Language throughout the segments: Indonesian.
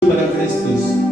Pada Kristus.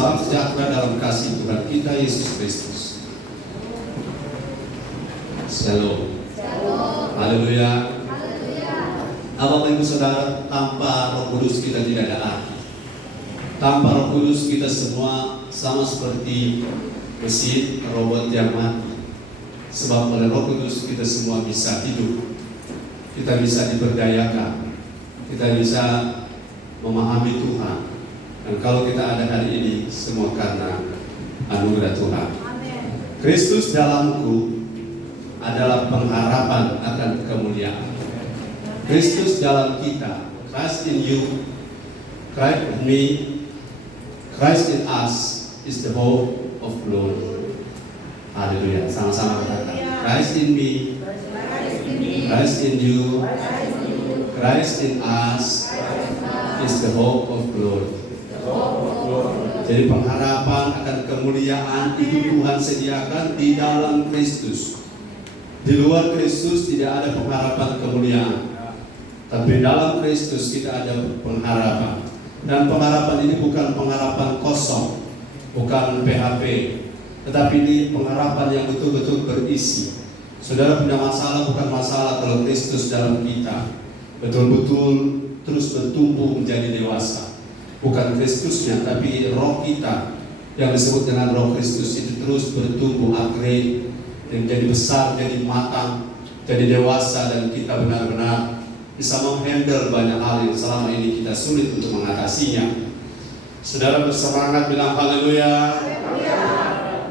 Salam sejahtera dalam kasih Tuhan kita Yesus Kristus. Shalom. Haleluya. Bapak Ibu Saudara, tanpa Roh Kudus kita tidak ada arti. Tanpa Roh Kudus kita semua sama seperti mesin robot yang mati. Sebab oleh Roh Kudus kita semua bisa hidup. Kita bisa diberdayakan. Kita bisa memahami Tuhan. Dan kalau kita ada hari ini, semua karena anugerah Tuhan. Kristus dalamku adalah pengharapan akan kemuliaan. Kristus dalam kita, Christ in you, Christ in me, Christ in us is the hope of glory. Haleluya. Sama-sama katakan. Christ in me, Christ in you, Christ in us is the hope of glory. Jadi pengharapan akan kemuliaan itu Tuhan sediakan di dalam Kristus. Di luar Kristus tidak ada pengharapan kemuliaan. Tapi dalam Kristus kita ada pengharapan. Dan pengharapan ini bukan pengharapan kosong, bukan PHP, tetapi ini pengharapan yang betul-betul berisi. Saudara punya masalah bukan masalah kalau Kristus dalam kita betul-betul terus bertumbuh menjadi dewasa. Bukan Kristusnya, tapi roh kita yang disebut dengan roh Kristus itu terus bertumbuh, upgrade, dan jadi besar, jadi matang, jadi dewasa, dan kita benar-benar bisa menghandle banyak hal yang selama ini kita sulit untuk mengatasinya. Saudara bersemangat bilang haleluya.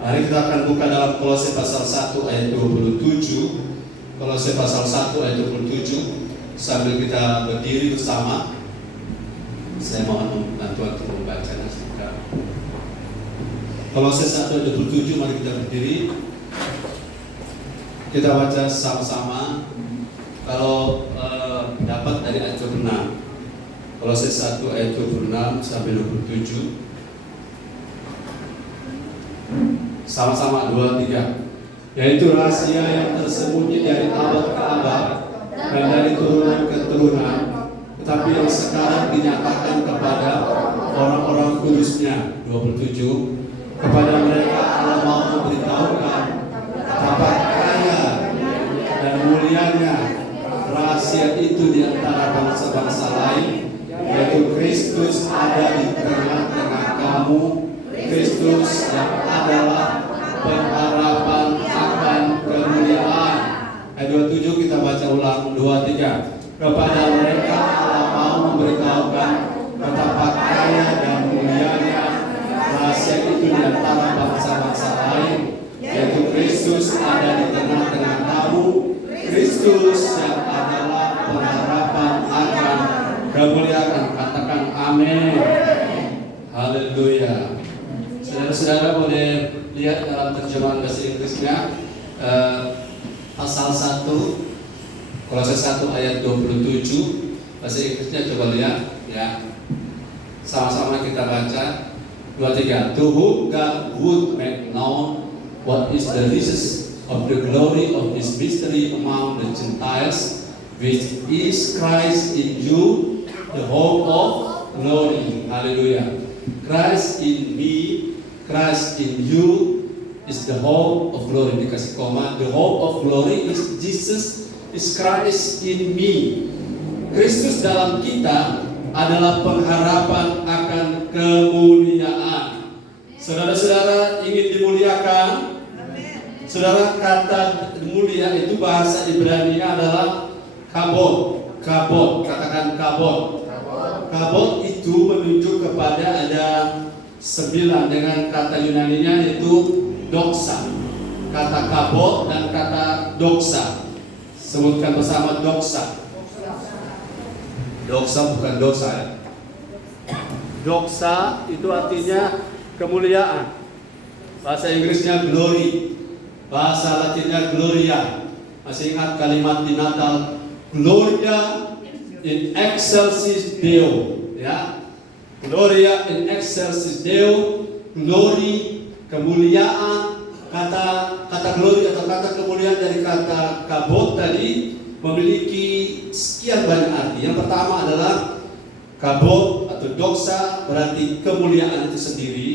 Mari kita akan buka dalam Kolose pasal 1 ayat 27. Kolose pasal 1 ayat 27. Sambil kita berdiri bersama, saya mohon bantuan untuk membacanya juga. Kolose 1 ayat 27, mari kita berdiri. Kita baca sama-sama. Kalau dapat dari ayat 26, Kolose 1 ayat 26 sampai 27, sama-sama 2, 3. Yaitu rahasia yang tersembunyi dari abad ke abad dan dari turunan ke turunan, tetapi yang sekarang dinyatakan kepada orang-orang kudusnya. 27. Kepada mereka Allah mau memberitahukan betapa kaya dan mulianya rahasia itu di antara bangsa-bangsa lain, yaitu Kristus ada di tengah-tengah kamu, Kristus yang adalah pengharapan akan kemuliaan. Ayat 27 kita baca ulang, 2, 3. Kepada mereka Allah mau memberitahukan betapa kaya dan mulianya rahasia itu di antara bangsa-bangsa lain, yaitu Kristus ada di tengah-tengah kamu, Kristus yang adalah pengharapan akan kemuliaan. Katakan amin. Haleluya. Saudara-saudara boleh lihat dalam terjemahan bahasa Inggrisnya, pasal 1, Kolose 1 ayat 27. Bahasa Inggrisnya coba lihat ya. Sama-sama kita baca. 2, 3. To whom God would make known what is the riches of the glory of His mystery among the Gentiles, which is Christ in you, the hope of glory. Hallelujah. Christ in me, Christ in you is the hope of glory. Dikasih koma. The hope of glory is Jesus, is Christ in me. Kristus dalam kita adalah pengharapan akan kemuliaan. Saudara-saudara ingin dimuliakan? Saudara, kata mulia itu bahasa Ibrani adalah kabod. Kabod, katakan kabod. Kabod itu menunjuk kepada ada 9 dengan kata Yunaninya yaitu doxa. Kata kabod dan kata doxa. Sebutkan bersama doxa. Doxa bukan dosa ya. Doxa itu artinya kemuliaan. Bahasa Inggrisnya glory. Bahasa Latinnya gloria. Masih ingat kalimat di Natal, Gloria in excelsis Deo, ya. Gloria in excelsis Deo, glory, kemuliaan. Kata glory atau kata kemuliaan dari kata kabot tadi memiliki sekian banyak arti. Yang pertama adalah kabot atau doxa berarti kemuliaan itu sendiri.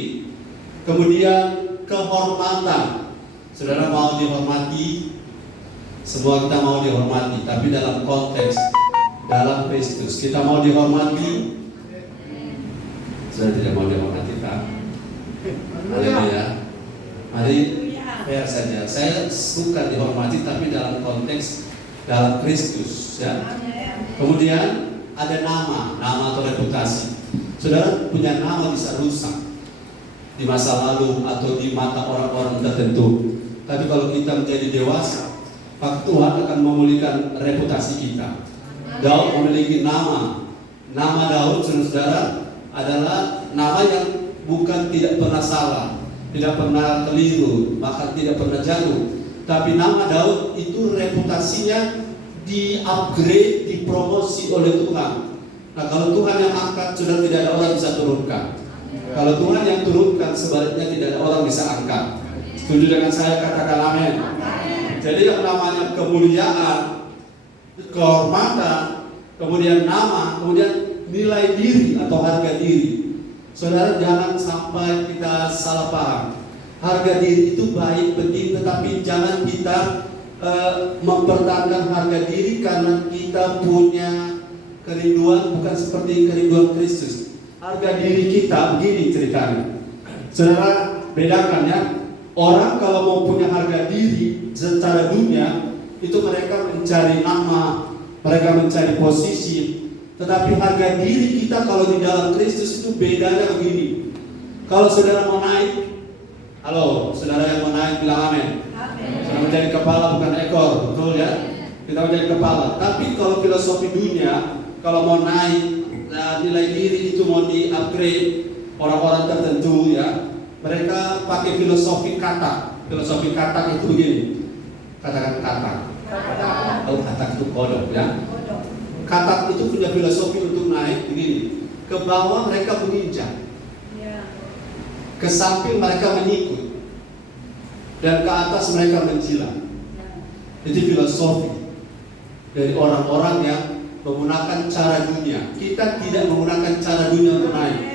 Kemudian kehormatan. Saudara mau dihormati, semua kita mau dihormati, tapi dalam konteks dalam Kristus kita mau dihormati. Saudara tidak mau dihormati kan? Haleluya. Mari fair saja. Saya suka dihormati, tapi dalam konteks dalam Kristus. Ya. Kemudian ada nama atau reputasi. Saudara punya nama bisa rusak di masa lalu atau di mata orang-orang tertentu. Tapi kalau kita menjadi dewasa, maka Tuhan akan memulihkan reputasi kita. Daud memiliki nama. Nama Daud, saudara, adalah nama yang bukan tidak pernah salah, tidak pernah keliru, bahkan tidak pernah jatuh. Tapi nama Daud itu reputasinya di-upgrade, dipromosi oleh Tuhan. Nah, kalau Tuhan yang angkat, sudah tidak ada orang bisa turunkan. Kalau Tuhan yang turunkan, sebaliknya tidak ada orang bisa angkat. Setuju dengan saya? Katakan amin. Jadi yang namanya kemuliaan, kehormatan, kemudian nama, kemudian nilai diri atau harga diri. Saudara, jangan sampai kita salah paham. Harga diri itu baik, penting, tetapi jangan kita mempertahankan harga diri karena kita punya kerinduan bukan seperti kerinduan Kristus. Harga diri kita begini ceritanya. Saudara, bedakan ya. Orang kalau mau punya harga diri secara dunia, itu mereka mencari nama, mereka mencari posisi. Tetapi harga diri kita kalau di dalam Kristus itu bedanya begini. Kalau saudara mau naik, halo, saudara yang mau naik bilang amin. Saudara menjadi kepala bukan ekor, betul ya? Kita menjadi kepala. Tapi kalau filosofi dunia, kalau mau naik, nilai diri itu mau di-upgrade orang-orang tertentu ya. Mereka pakai filosofi kata. Filosofi kata itu begini. Katakan kata. Oh, kata itu kodok ya. Kata itu punya filosofi untuk naik begini. Ke bawah mereka menginjak. Ke samping mereka mengikut. Dan ke atas mereka menjilat. Itu filosofi dari orang-orang yang menggunakan cara dunia. Kita tidak menggunakan cara dunia untuk naik.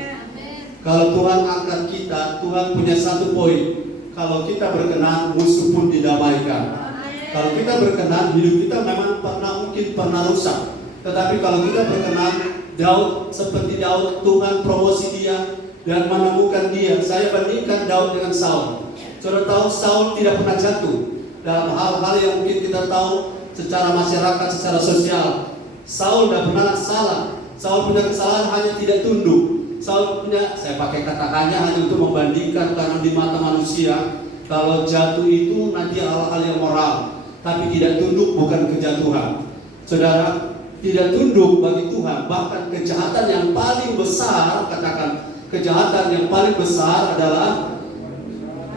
Kalau Tuhan angkat kita, Tuhan punya satu poin. Kalau kita berkenan, musuh pun didamaikan. Kalau kita berkenan, hidup kita memang mungkin pernah rusak. Tetapi kalau kita berkenan, Daud seperti Daud, Tuhan promosi dia dan menemukan dia. Saya bandingkan Daud dengan Saul. Saudara tahu Saul tidak pernah jatuh dalam hal-hal yang mungkin kita tahu secara masyarakat, secara sosial. Saul tidak pernah salah. Saul punya kesalahan hanya tidak tunduk. Saul punya, saya pakai kata-katanya hanya untuk membandingkan karena di mata manusia kalau jatuh itu nanti hal-hal yang moral, tapi tidak tunduk bukan kejatuhan. Saudara, tidak tunduk bagi Tuhan, bahkan kejahatan yang paling besar, katakan kejahatan yang paling besar adalah,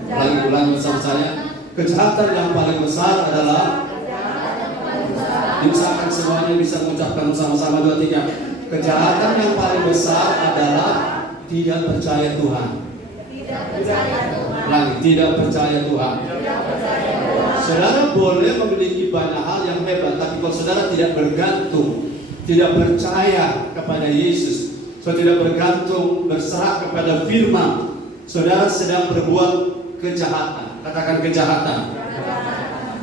ulangi bersama saya, kejahatan yang paling besar adalah, misalkan semuanya bisa mengucapkan sama-sama 2, 3. Kejahatan yang paling besar adalah tidak percaya Tuhan. Tidak percaya Tuhan. Saudara boleh memiliki banyak hal yang hebat, tapi kalau saudara tidak bergantung, tidak percaya kepada Yesus, saudara tidak bergantung, berserah kepada firman, saudara sedang berbuat kejahatan. Katakan kejahatan.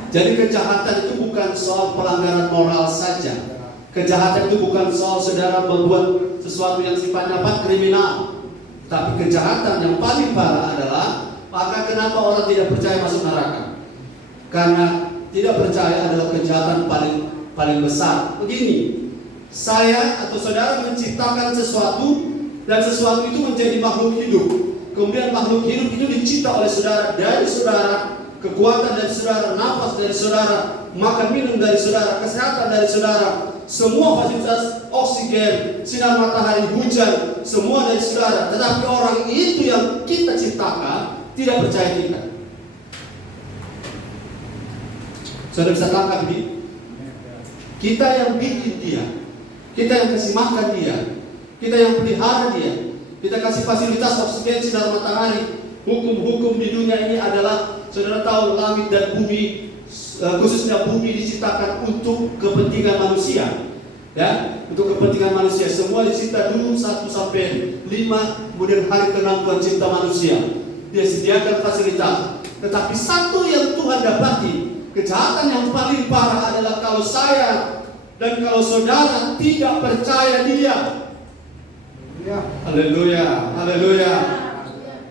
Jadi kejahatan itu bukan soal pelanggaran moral saja. Kejahatan itu bukan soal saudara membuat sesuatu yang sifatnya kriminal. Tapi kejahatan yang paling parah adalah, maka kenapa orang tidak percaya masuk neraka? Karena tidak percaya adalah kejahatan paling besar. Begini, saya atau saudara menciptakan sesuatu dan sesuatu itu menjadi makhluk hidup. Kemudian makhluk hidup itu dicipta oleh saudara, dari saudara, kekuatan dari saudara, nafas dari saudara, makan minum dari saudara, kesehatan dari saudara. Semua fasilitas oksigen, sinar matahari, hujan, semua dari saudara. Tetapi orang itu yang kita ciptakan tidak percaya kita. Saudara bisa tangkap ini? Kita yang bikin dia, kita yang kasih makan dia, kita yang pelihara dia, kita kasih fasilitas oksigen, sinar matahari. Hukum-hukum di dunia ini adalah, saudara tahu, langit dan bumi, khususnya bumi diciptakan untuk kepentingan manusia, ya, untuk kepentingan manusia. Semua dicipta dulu 1 sampai 5, kemudian hari ke-6 Tuhan cipta manusia. Dia sediakan fasilitas. Tetapi satu yang Tuhan dapati, kejahatan yang paling parah adalah kalau saya dan kalau saudara tidak percaya dia. Haleluya, haleluya.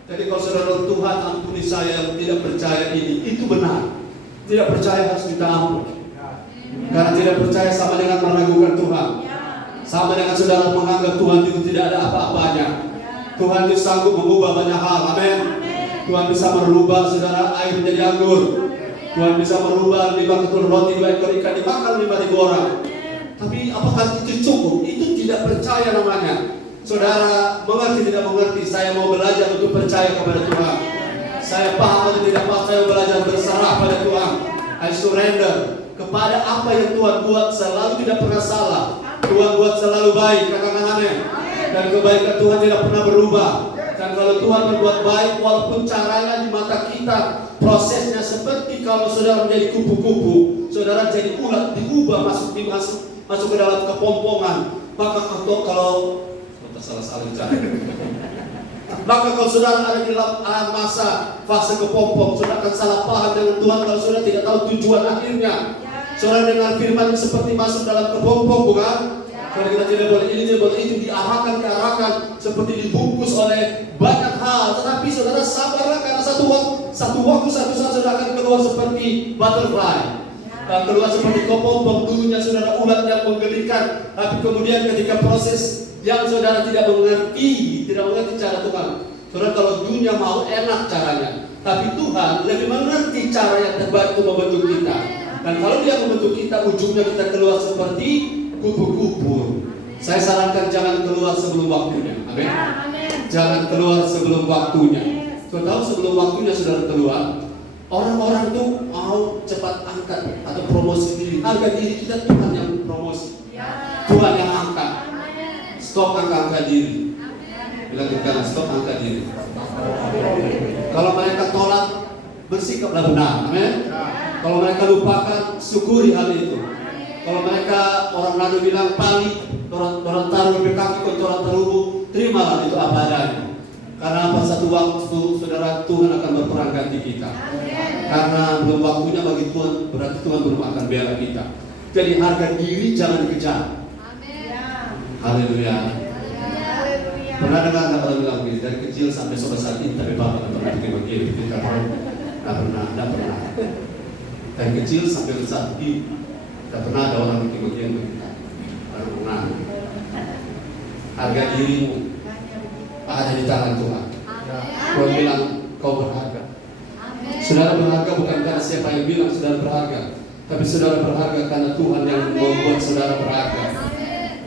Jadi kalau saudara, Tuhan ampuni saya yang tidak percaya ini, itu benar. Tidak percaya harus minta ampun. Karena tidak percaya sama dengan meragukan Tuhan. Sama dengan saudara menganggap Tuhan itu tidak ada apa-apanya. Tuhan itu sanggup mengubah banyak hal. Amin. Tuhan bisa merubah saudara air menjadi anggur. Tuhan bisa merubah 5 ketul roti, 2 ekor ikan dimakan 5.000 orang. Tapi apakah itu cukup? Itu tidak percaya namanya. Saudara mengerti tidak mengerti, saya mau belajar untuk percaya kepada Tuhan. Saya paham atau tidak paham, saya belajar berserah pada Tuhan. I surrender kepada apa yang Tuhan buat, selalu tidak pernah salah. Tuhan buat selalu baik, katakan amin. Dan kebaikan Tuhan tidak pernah berubah. Dan Dan kalau Tuhan berbuat baik, walaupun caranya di mata kita, prosesnya seperti kalau saudara menjadi kupu-kupu, saudara jadi ulat, diubah masuk ke dalam kepompongan. Maka kalau salah cara. Maka kalau saudara ada di dalam masa fase kepompong, saudara akan salah paham dengan Tuhan kalau saudara tidak tahu tujuan akhirnya. Saudara dengar firman seperti masuk dalam kepompong, bukan? Kalau kita tidak boleh ini, tidak boleh itu, diarahkan seperti dibungkus oleh banyak hal. Tetapi saudara sabarlah, karena satu waktu satu saat saudara akan keluar seperti butterfly. Keluar seperti kepompong, dulunya saudara ulat yang menggelikan. Tapi kemudian ketika proses yang saudara tidak mengerti cara Tuhan. Saudara, kalau dunia mau enak caranya, tapi Tuhan lebih mengerti cara yang terbaik untuk membentuk kita. Dan kalau Dia membentuk kita, ujungnya kita keluar seperti kupu-kupu. Saya sarankan jangan keluar sebelum waktunya. Amin. Jangan keluar sebelum waktunya. Saudara tahu sebelum waktunya saudara keluar, orang-orang itu mau cepat angkat atau promosi diri. Harga diri kita Tuhan yang promosi. Tuhan yang angkat. Stop angka diri. Bilang kita stop angka diri. Kalau mereka tolak, bersikaplah benar. Amin. Kalau mereka lupakan, syukuri hal itu. Kalau mereka orang lalu bilang pali, orang taruh di kaki, orang taruh, terimalah itu apa adanya. Karena apa, satu waktu saudara Tuhan akan berperang ganti kita. Karena belum waktunya bagi Tuhan, berarti Tuhan belum akan bela kita. Jadi harga diri jangan dikejar. Haleluya. Pernah dengar nggak orang bilang begini, dari kecil sampai saat ini tapi bapak nggak pernah bikin begini, tidak pernah. Dari kecil sampai saat ini tidak pernah ada orang bikin begini. Tidak pernah. Harga dirimu ada di tangan Tuhan. Tuhan bilang kau berharga. Saudara berharga bukan karena siapa yang bilang saudara berharga, tapi saudara berharga karena Tuhan yang membuat saudara berharga.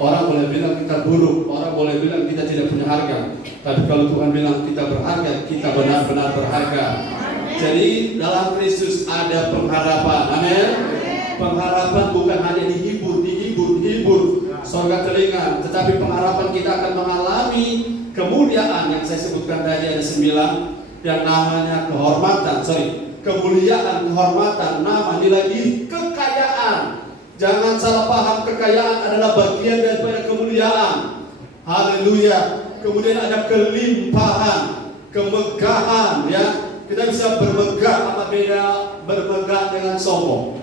Orang boleh bilang kita buruk, orang boleh bilang kita tidak punya harga, tapi kalau Tuhan bilang kita berharga, kita benar-benar berharga. Jadi dalam Kristus ada pengharapan. Amin. Pengharapan bukan hanya dihibur, surga telinga, tetapi pengharapan kita akan mengalami kemuliaan yang saya sebutkan tadi, ada 9 yang namanya kemuliaan, kehormatan, nama, nilai diri, kekayaan. Jangan salah paham, kekayaan adalah bagian daripada kemuliaan. Haleluya. Kemudian ada kelimpahan, kemegahan, ya. Kita bisa bermegah, apa beda bermegah dengan sombong?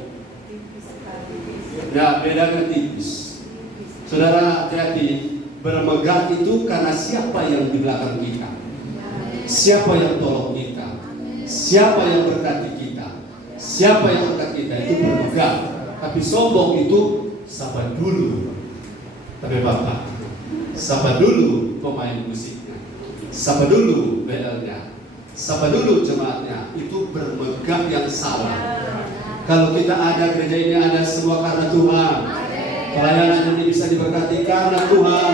Ya, beda dengan tipis. Saudara hati-hati, bermegah itu karena siapa yang di belakang kita, siapa yang tolong kita, siapa yang berkati kita, siapa yang angkat kita, itu bermegah. Tapi sombong itu sapa dulu, tapi Bapak, sapa dulu pemain musiknya, sapa dulu BL-nya, sapa dulu jemaatnya. Itu bermegah yang salah. Kalau kita ada gereja ini ada semua karena Tuhan. Pelayanan ini bisa diberkati karena Tuhan.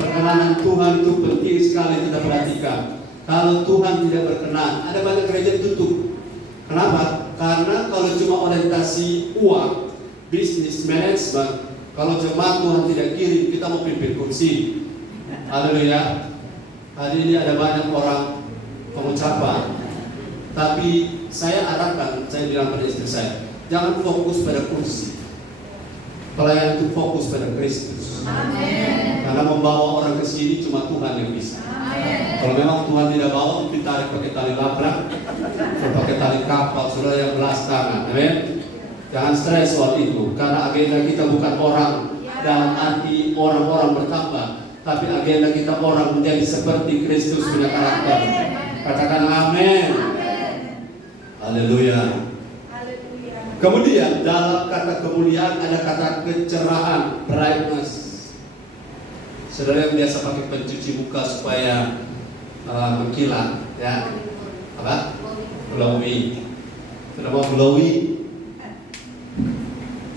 Perkenanan Tuhan itu penting sekali kita perhatikan. Kalau Tuhan tidak berkenan, ada banyak gereja tutup. Kenapa? Karena kalau cuma orientasi uang, bisnis, manajemen, kalau jemaat Tuhan tidak kirim, kita mau pimpin kursi. Haleluya. Hari ini ada banyak orang pengucapan, tapi saya arahkan, saya bilang pada istri saya, jangan fokus pada kursi. Pelayan itu fokus pada Kristus. Amin. Karena membawa orang ke sini cuma Tuhan yang bisa. Amin. Kalau memang Tuhan tidak bawa, kita tarik pakai tali labrak, pakai tali kapal, saudara yang belas tangan. Amin. Jangan stres soal itu, karena agenda kita bukan orang dalam arti orang-orang bertambah, tapi agenda kita orang menjadi seperti Kristus punya karakter. Katakan amin. Haleluya. Kemudian dalam kata kemuliaan ada kata kecerahan, brightness. Saudara yang biasa pakai pencuci muka supaya mengkilat, ya, apa? Glowy. Saudara mau glowy?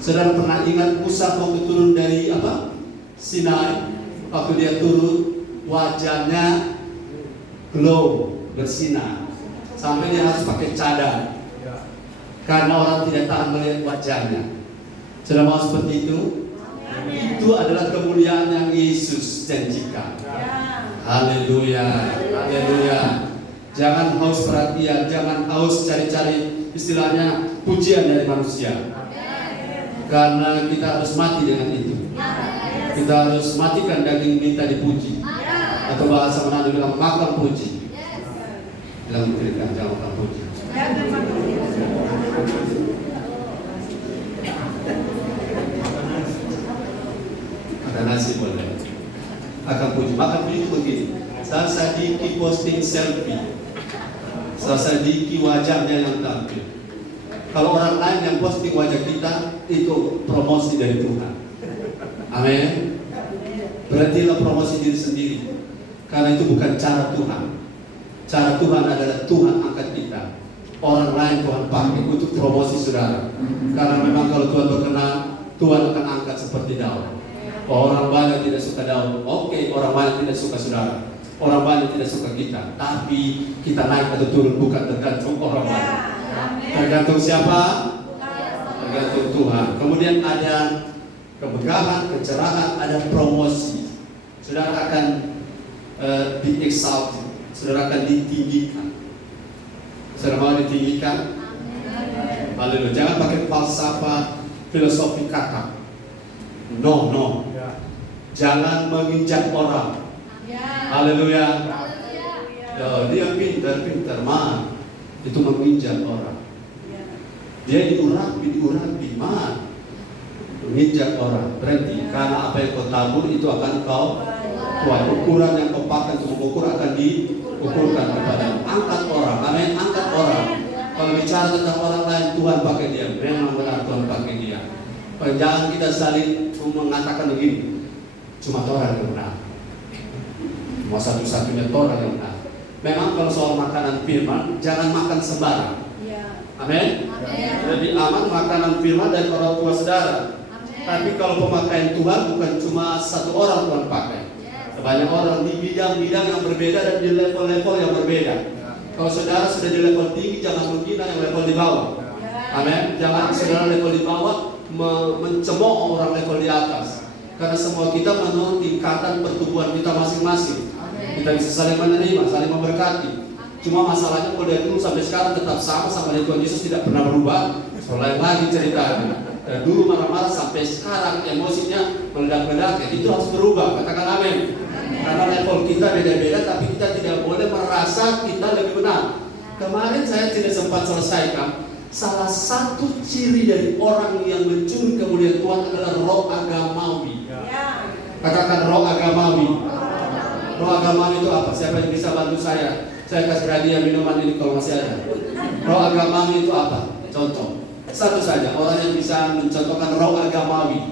Saudara pernah ingat Musa waktu turun dari apa? Sinai, waktu dia turun wajahnya glow, bersinar, sampai dia harus pakai cadar. Karena orang tidak tahan melihat wajahnya. Sudah mau seperti itu? Amin. Itu adalah kemuliaan yang Yesus janjikan. Haleluya. Haleluya. Jangan haus perhatian, jangan haus cari-cari istilahnya pujian dari manusia. Karena kita harus mati dengan itu. Kita harus matikan daging minta dipuji. Atau bahasa Manado bilang makan puji. Bilang berikan jangan makan puji. Ada nasi boleh. Akan puji. Makan puji itu begini. Sasadiki posting selfie. Sasadiki wajahnya yang tampil. Kalau orang lain yang posting wajah kita, itu promosi dari Tuhan. Amin. Berhentilah promosi diri sendiri. Karena itu bukan cara Tuhan. Cara Tuhan adalah Tuhan angkat kita. Orang lain Tuhan pakai untuk promosi saudara. Karena memang kalau Tuhan berkenan, Tuhan akan angkat seperti Daud. Orang banyak tidak suka Daud. Oke, orang banyak tidak suka saudara. Orang banyak tidak suka kita. Tapi kita naik atau turun bukan tergantung orang banyak. Tergantung siapa? Tergantung Tuhan. Kemudian ada kemegahan, kecerahan, ada promosi. Saudara akan di-exalt, saudara akan ditinggikan. Saudara mau ditinggikan? Haleluya. Jangan pakai falsafah, filosofi kata. No. Jangan menginjak orang. Haleluya. Dia pintar, man. Itu menginjak orang. Dia diurapi, man. Menginjak orang. Berhenti. Karena apa yang kau tabur itu akan kau tuai. Ukuran yang kau pakai untuk mengukur akan diukurkan kepadamu. Angkat orang. Amin. Angkat orang. Kalau bicara tentang orang lain, Tuhan pakai dia. Memang benar Tuhan pakai dia. Jangan kita saling mengatakan begini. Cuma Tuhan yang benar. Cuma satu-satunya Tuhan yang benar. Memang kalau soal makanan firman, jangan makan sembarang. Amin. Lebih aman makanan firman dari orang tua saudara. Tapi kalau pemakaian Tuhan bukan cuma satu orang Tuhan pakai. Banyak orang di bidang-bidang yang berbeda dan di level-level yang berbeda. Kalau saudara sudah di level tinggi, jangan menghina yang level di bawah. Amin. Jangan saudara level di bawah mencemooh orang level di atas. Karena semua kita menurut tingkatan pertumbuhan kita masing-masing. Kita bisa saling menerima, saling memberkati. Cuma masalahnya kalau dari dulu sampai sekarang tetap sama Tuhan Yesus tidak pernah berubah. Soalnya lagi ceritanya. Dan dulu marah-marah sampai sekarang emosinya meledak-ledak. Itu harus berubah. Katakan amin. Karena level kita beda-beda, tapi kita tidak boleh merasa kita lebih benar. Kemarin saya tidak sempat selesaikan. Salah satu ciri dari orang yang mencuri kemuliaan Tuhan adalah roh agamawi. Katakan roh agamawi. Roh agamawi itu apa? Siapa yang bisa bantu saya? Saya kasih hadiah minuman ini kalau masih ada. Roh agamawi itu apa? Contoh. Satu saja orang yang bisa mencontohkan roh agamawi.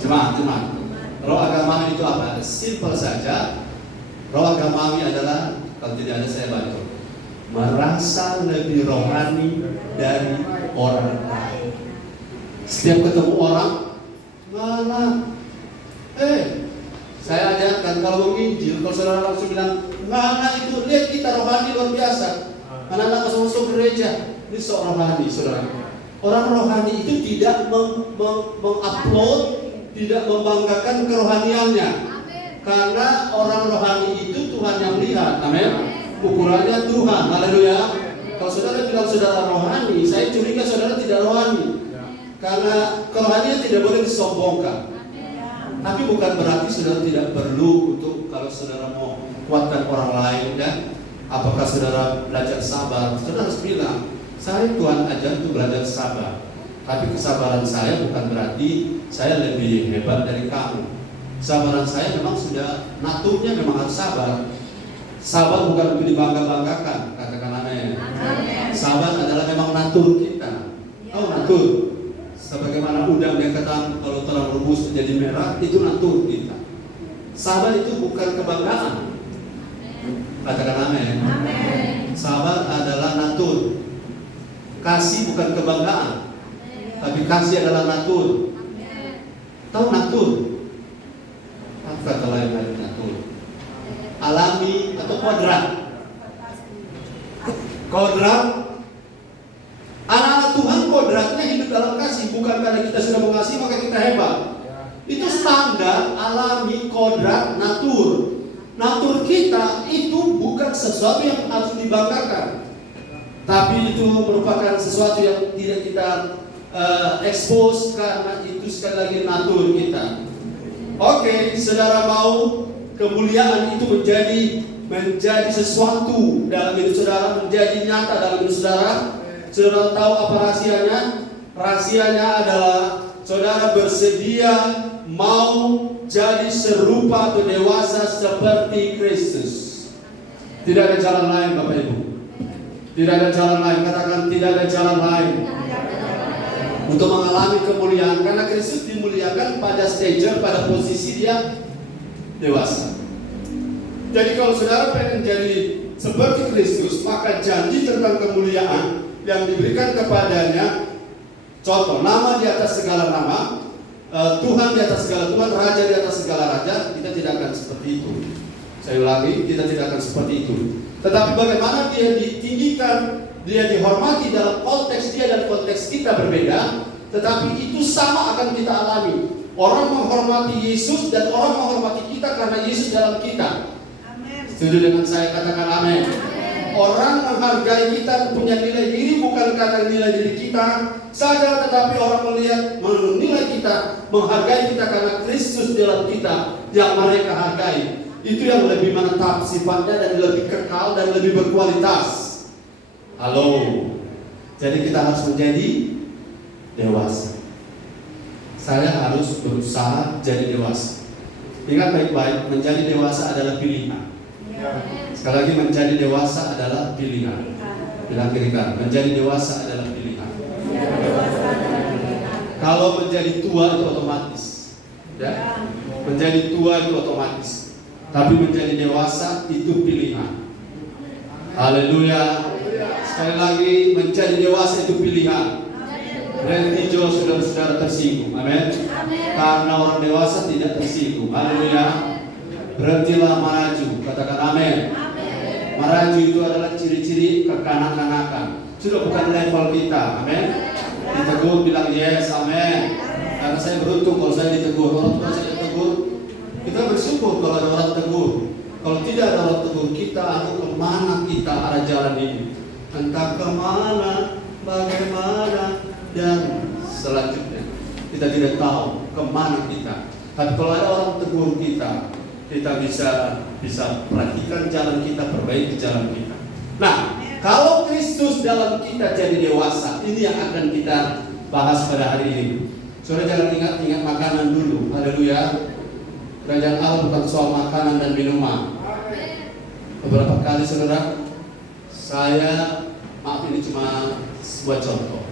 Jemaat. Roh agamawi itu apa? Simple saja. Roh agamawi adalah, kalau tidak ada saya bantu, merasa lebih rohani dari orang lain. Setiap ketemu orang, mana? Saya ajarkan kalau menginjil, kalau saudara langsung bilang, mana itu, lihat kita rohani luar biasa. Anak-anak masuk gereja, ini sok rohani, saudara. Orang rohani itu tidak mengupload, tidak membanggakan kerohaniannya. Karena orang rohani itu Tuhan yang lihat, amin. Ukurannya Tuhan, haleluya. Kalau saudara bilang saudara rohani, saya curiga saudara tidak rohani. Karena kerohanian tidak boleh disombongkan. Tapi bukan berarti saudara tidak perlu untuk kalau saudara mau kuatkan orang lain dan apakah saudara belajar sabar. Saudara harus bilang, saya Tuhan ajar untuk belajar sabar. Tapi kesabaran saya bukan berarti saya lebih hebat dari kamu. Kesabaran saya memang sudah naturnya memang harus sabar. Sabar bukan untuk dibangga-banggakan, katakan amin. Sabar adalah memang natur kita. Natur. Sebagaimana udang yang ketan kalau telah rebus menjadi merah, itu natur kita. Sabar itu bukan kebanggaan. Katakan amin. Sabar adalah natur. Kasih bukan kebanggaan, tapi kasih adalah natur. Tahu natur? Apa kata lain dari natur? Alami atau kodrat? Kodrat. Anak-anak Tuhan kodratnya hidup dalam kasih. Bukan karena kita sudah mengasihi maka kita hebat. Itu standar alami, kodrat, natur. Natur kita itu bukan sesuatu yang harus dibanggakan, tapi itu merupakan sesuatu yang tidak kita expose, karena itu sekali lagi natur kita. Oke, saudara mau kemuliaan itu menjadi sesuatu dalam hidup saudara, menjadi nyata dalam hidup saudara. Saudara tahu apa rahasianya? Rahasianya adalah saudara bersedia mau jadi serupa atau dewasa seperti Kristus. Tidak ada jalan lain, Bapak Ibu. Tidak ada jalan lain. Katakan, tidak ada jalan lain untuk mengalami kemuliaan, karena Kristus dimuliakan pada stage, pada posisi dia dewasa. Jadi kalau saudara pengen jadi seperti Kristus, maka janji tentang kemuliaan yang diberikan kepadanya, contoh, nama di atas segala nama, Tuhan di atas segala Tuhan, Raja di atas segala Raja, kita tidak akan seperti itu. Saya ulangi, kita tidak akan seperti itu. Tetapi bagaimana dia ditinggikan, dia dihormati dalam konteks dia dan konteks kita berbeda, tetapi itu sama akan kita alami. Orang menghormati Yesus dan orang menghormati kita karena Yesus dalam kita. Amen. Setuju dengan saya? Katakan amin. Orang menghargai kita punya nilai diri bukan karena nilai diri kita saja, tetapi orang menilai kita, menghargai kita karena Kristus dalam kita yang mereka hargai. Itu yang lebih menetap sifatnya dan lebih kekal dan lebih berkualitas. Halo. Jadi kita harus menjadi dewasa. Saya harus berusaha jadi dewasa. Ingat baik-baik, menjadi dewasa adalah pilihan. Sekali lagi, menjadi dewasa adalah pilihan. Bilang kiri kanan, menjadi dewasa adalah pilihan. Kalau menjadi tua itu otomatis, ya. Menjadi tua itu otomatis. Tapi menjadi dewasa itu pilihan. Haleluya. Sekali lagi, menjadi dewasa itu pilihan. Berhenti jauh saudara-saudara tersinggung. Amin. Karena orang dewasa tidak tersinggung. Haleluya. Berhentilah maraju. Katakan amin. Maraju itu adalah ciri-ciri kekanak-kanakan. Sudah bukan level kita. Amin. Ditegur bilang yes. Amin. Karena saya beruntung kalau saya ditegur. Kalau tidak saya ditegur, kita bersyukur kalau ada orang tegur. Kalau tidak ada orang tegur, kita akan kemana kita arah jalan ini? Entah kemana, bagaimana, dan selanjutnya kita tidak tahu kemana kita. Tapi kalau ada orang tegur kita bisa perhatikan jalan kita, perbaiki jalan kita. Nah, kalau Kristus dalam kita jadi dewasa, ini yang akan kita bahas pada hari ini. Saudara jangan ingat makanan dulu. Haleluya. Kerajaan Allah bukan soal makanan dan minuman. Beberapa kali saudara, maaf ini cuma sebuah contoh.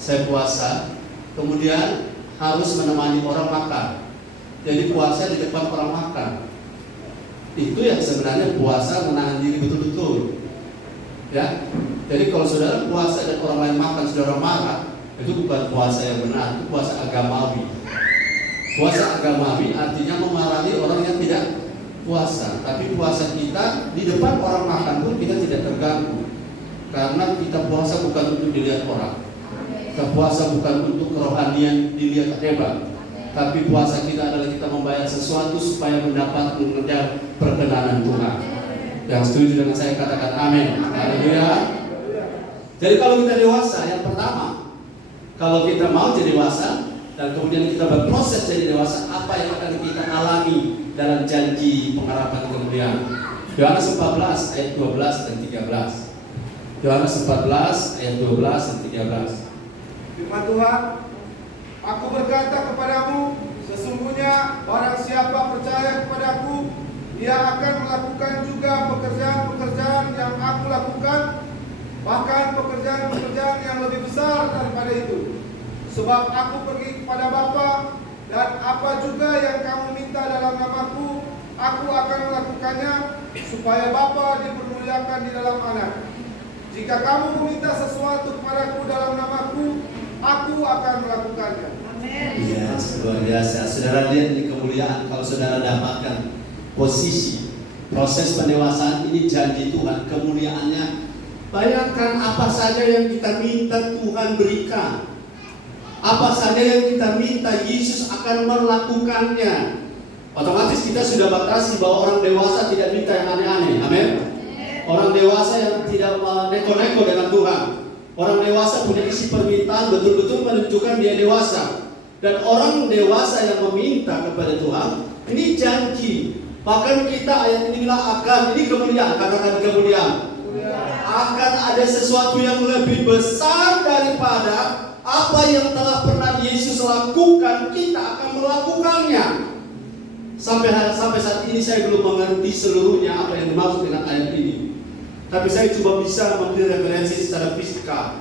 Saya puasa, kemudian harus menemani orang makan. Jadi puasa di depan orang makan. Itu yang sebenarnya puasa menahan diri betul-betul. Ya. Jadi kalau saudara puasa dan orang lain makan, saudara marah, itu bukan puasa yang benar, itu puasa agamawi. Puasa agamawi artinya memarahi orang yang tidak puasa. Tapi puasa kita di depan orang makan pun kita tidak terganggu. Karena kita puasa bukan untuk dilihat orang. Kita puasa bukan untuk kerohanian dilihat hebat. Tapi puasa kita adalah kita membayar sesuatu supaya mengejar perkenanan Tuhan. Yang setuju dengan saya katakan amin. Haleluya. Jadi kalau kita dewasa, yang pertama, kalau kita mau jadi dewasa dan kemudian kita berproses jadi dewasa, apa yang akan kita alami dalam janji pengharapan kemuliaan? Yohanes 14 ayat 12 dan 13. Yohanes 14 ayat 12 dan 13. Firman Tuhan, aku berkata kepadamu, sesungguhnya barang siapa percaya kepadaku, dia akan melakukan juga pekerjaan-pekerjaan yang aku lakukan, bahkan pekerjaan-pekerjaan yang lebih besar daripada itu. Sebab aku pergi kepada Bapa, dan apa juga yang kamu minta dalam namaku, aku akan melakukannya, supaya Bapa dipermuliakan di dalam Anak. Jika kamu meminta sesuatu kepadaku dalam namaku, aku akan melakukannya. Amin. Iya, luar biasa. Saudara lihat di kemuliaan, kalau saudara dapatkan posisi proses pendewasaan ini, janji Tuhan, kemuliaannya. Bayangkan apa saja yang kita minta Tuhan berikan. Apa saja yang kita minta, Yesus akan melakukannya. Otomatis kita sudah batasi bahwa orang dewasa tidak minta yang aneh-aneh. Amin. Orang dewasa yang tidak neko-neko dengan Tuhan. Orang dewasa punya isi permintaan betul-betul menunjukkan dia dewasa. Dan orang dewasa yang meminta kepada Tuhan, ini janji. Bahkan kita ayat ini bilang akan, ini kemuliaan, katakan kemuliaan. Akan ada sesuatu yang lebih besar daripada apa yang telah pernah Yesus lakukan, kita akan melakukannya. Sampai saat ini saya belum mengerti seluruhnya apa yang dimaksud dengan ayat ini. Tapi saya coba bisa memberi referensi secara fisikal,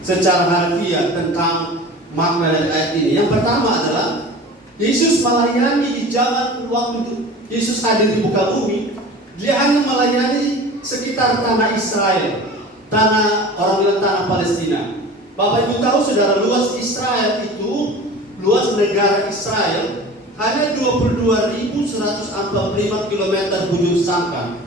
secara harfiah tentang makna dari ayat ini. Yang pertama adalah Yesus melayani di zaman waktu Yesus hadir di muka bumi. Dia hanya melayani sekitar tanah Israel, tanah orang bilang tanah Palestina. Bapak Ibu tahu saudara, luas Israel itu, luas negara Israel hanya 22.145 km bujur sangkar.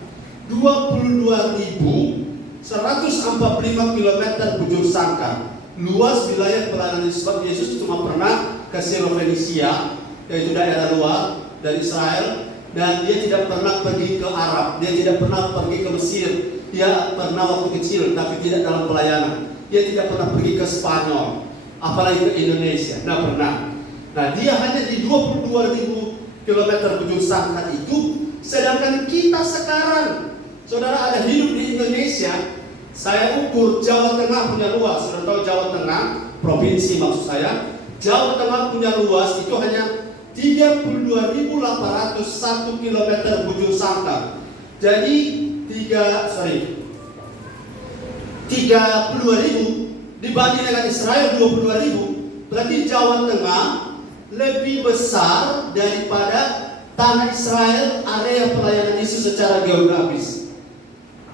22.145 km bujur sangkar. Luas wilayah pelayanan Yesus cuma pernah ke Fenisia, yaitu daerah luar dari Israel, dan dia tidak pernah pergi ke Arab, dia tidak pernah pergi ke Mesir. Dia pernah waktu kecil, tapi tidak dalam pelayanan. Dia tidak pernah pergi ke Spanyol, apalagi ke Indonesia, tidak pernah. Nah, dia hanya di 22.000 km bujur sangkar itu. Sedangkan kita sekarang, saudara, ada hidup di Indonesia. Saya ukur Jawa Tengah punya luas. Saudara tahu Jawa Tengah, provinsi maksud saya. Jawa Tengah punya luas itu hanya 32.801 km bujur sangkar. Jadi 32.000 dibanding dengan Israel 22.000, berarti Jawa Tengah lebih besar daripada tanah Israel, area pelayanan Yesus secara geografis.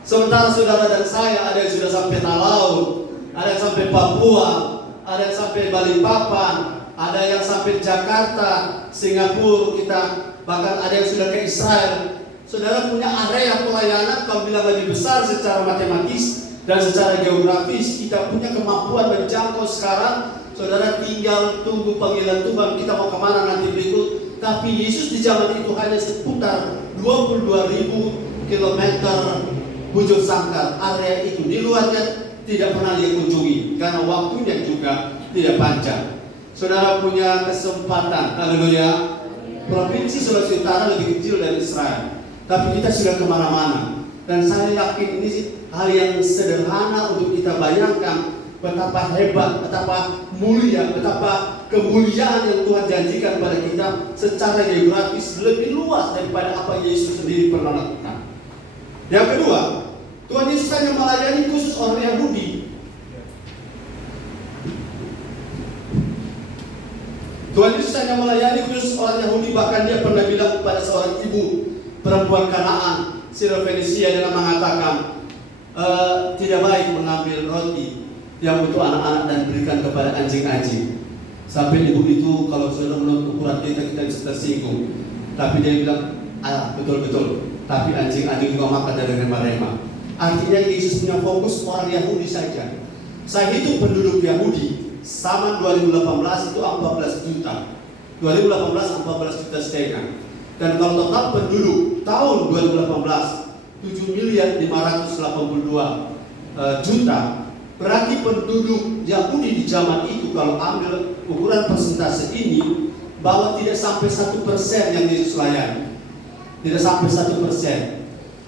Sementara saudara dan saya ada yang sudah sampai Talaut, ada yang sampai Papua, ada yang sampai Balikpapan, ada yang sampai Jakarta, Singapura kita, bahkan ada yang sudah ke Israel. Saudara punya area pelayanan, kalau bilang lebih besar secara matematis dan secara geografis. Kita punya kemampuan menjangkau sekarang. Saudara tinggal tunggu panggilan Tuhan, kita mau kemana nanti berikut. Tapi Yesus di zaman itu hanya seputar 22.000 km bujur sangkar area itu. Di luarnya tidak pernah dia kunjungi karena waktunya juga tidak panjang. Saudara punya kesempatan, haleluya. Provinsi Sulawesi Utara lebih kecil dari Israel, tapi kita sudah kemana-mana. Dan saya yakin ini hal yang sederhana untuk kita bayangkan betapa hebat, betapa mulia, betapa kemuliaan yang Tuhan janjikan pada kita secara geografis lebih luas daripada apa Yesus sendiri pernah lakukan. Yang kedua, Tuhan Yesus hanya melayani khusus orang Yahudi. Tuhan Yesus hanya melayani khusus orang Yahudi. Bahkan dia pernah bilang kepada seorang ibu perempuan Kanaan, Fenisia, dengan mengatakan tidak baik mengambil roti yang untuk anak-anak dan berikan kepada anjing-anjing. Sampai ibu itu kalau sudah menurut ukuran kita bisa tersinggung. Tapi dia bilang, betul-betul. Tapi anjing-anjing juga makan dari remah-remah. Artinya Yesus punya fokus orang Yahudi saja. Saya hitung penduduk Yahudi sama 2018 itu 14 juta. 2018 14 juta setengah. Dan kalau total penduduk tahun 2018 7.582 juta. Berarti penduduk Yahudi di zaman itu kalau ambil ukuran persentase ini, bahwa tidak sampai 1% yang Yesus layani. Tidak sampai 1%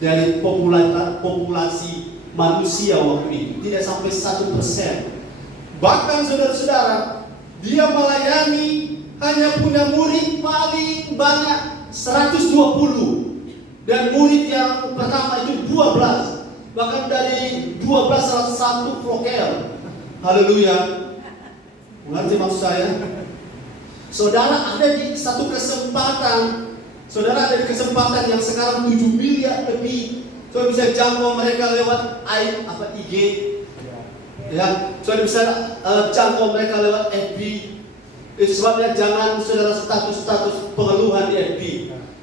dari populasi manusia waktu itu. Tidak sampai 1%. Bahkan saudara-saudara, dia melayani hanya punya murid paling banyak 120. Dan murid yang pertama itu 12. Bahkan dari 12 salah satu prokel. Haleluya. Mengerti maksud saya? Saudara ada di satu kesempatan. Saudara ada di kesempatan yang sekarang 7 miliar lebih. Saudara bisa jangkau mereka lewat IG. Ya, saudara bisa jangkau mereka lewat FB. Itu sebabnya jangan saudara status pengeluhan di FB.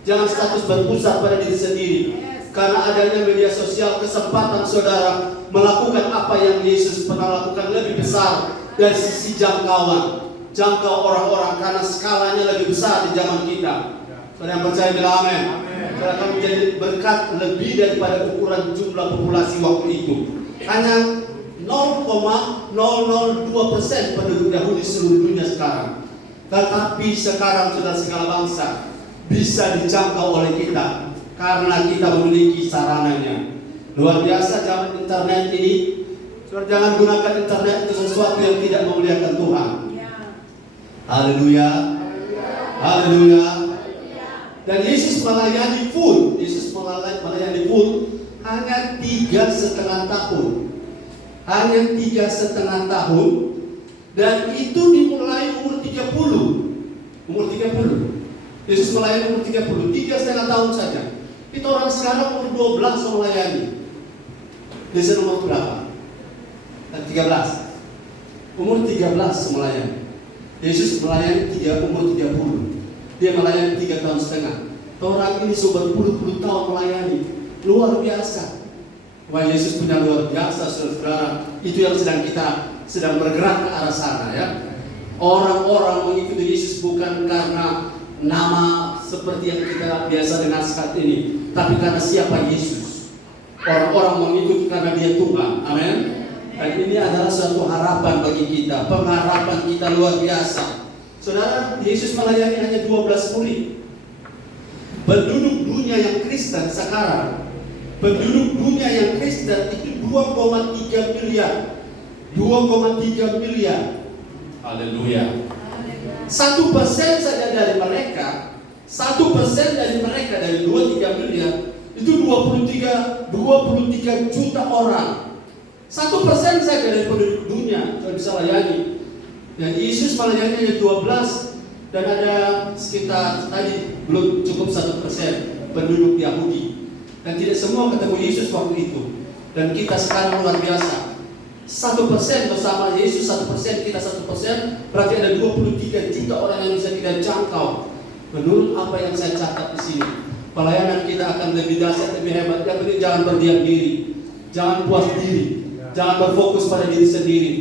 Jangan status berpusat pada diri sendiri. Karena adanya media sosial, kesempatan saudara melakukan apa yang Yesus pernah lakukan lebih besar dari sisi jangkauan. jangkau orang-orang karena skalanya lebih besar di zaman kita. Saudara yang percaya bilang amin. Saudara akan menjadi berkat lebih daripada ukuran jumlah populasi waktu itu. Hanya 0,002% penduduk Yahudi seluruh dunia sekarang. Tetapi sekarang sudah segala bangsa bisa dijangkau oleh kita karena kita memiliki sarananya. Luar biasa zaman internet ini. Saudara jangan gunakan internet itu sesuatu yang tidak memuliakan Tuhan. Haleluya. Haleluya. Dan Yesus melayani full. Yesus melayani full hanya 3,5 tahun. Hanya 3,5 tahun. Dan itu dimulai umur 30. Umur 30. Yesus melayani umur 30, 3,5 tahun saja. Itu orang sekarang umur 12 melayani. Yesus umur berapa? 13. Umur 13 melayani. Yesus melayani umur 30. Dia melayani 3,5 tahun. Orang ini sudah berpuluh-puluh tahun melayani. Luar biasa. Wah, Yesus punya luar biasa, saudara. Itu yang sedang bergerak ke arah sana, ya. Orang-orang mengikuti Yesus bukan karena nama seperti yang kita biasa dengar saat ini, tapi karena siapa Yesus. Orang-orang mengikuti karena Dia Tuhan. Amin. Dan ini adalah suatu harapan bagi kita, pengharapan kita luar biasa. Saudara, Yesus melayani hanya 12 murid. Penduduk dunia yang Kristen sekarang, penduduk dunia yang Kristen itu 2,3 miliar. 2,3 miliar. Haleluya. 1% saja dari mereka, 1% dari mereka dari 2,3 miliar itu 23 juta orang. 1% saja dari penduduk dunia yang bisa layani. Dan Yesus melayani hanya 12 dan ada sekitar tadi belum cukup 1% penduduk Yahudi. Dan tidak semua ketemu Yesus waktu itu. Dan kita sekarang luar biasa. 1% bersama Yesus, 1% kita 1%, berarti ada 23 juta orang yang bisa kita jangkau. Menurut apa yang saya catat di sini, pelayanan kita akan lebih dahsyat, lebih hebat. Yang penting jangan berdiam diri, jangan puas diri. Jangan berfokus pada diri sendiri.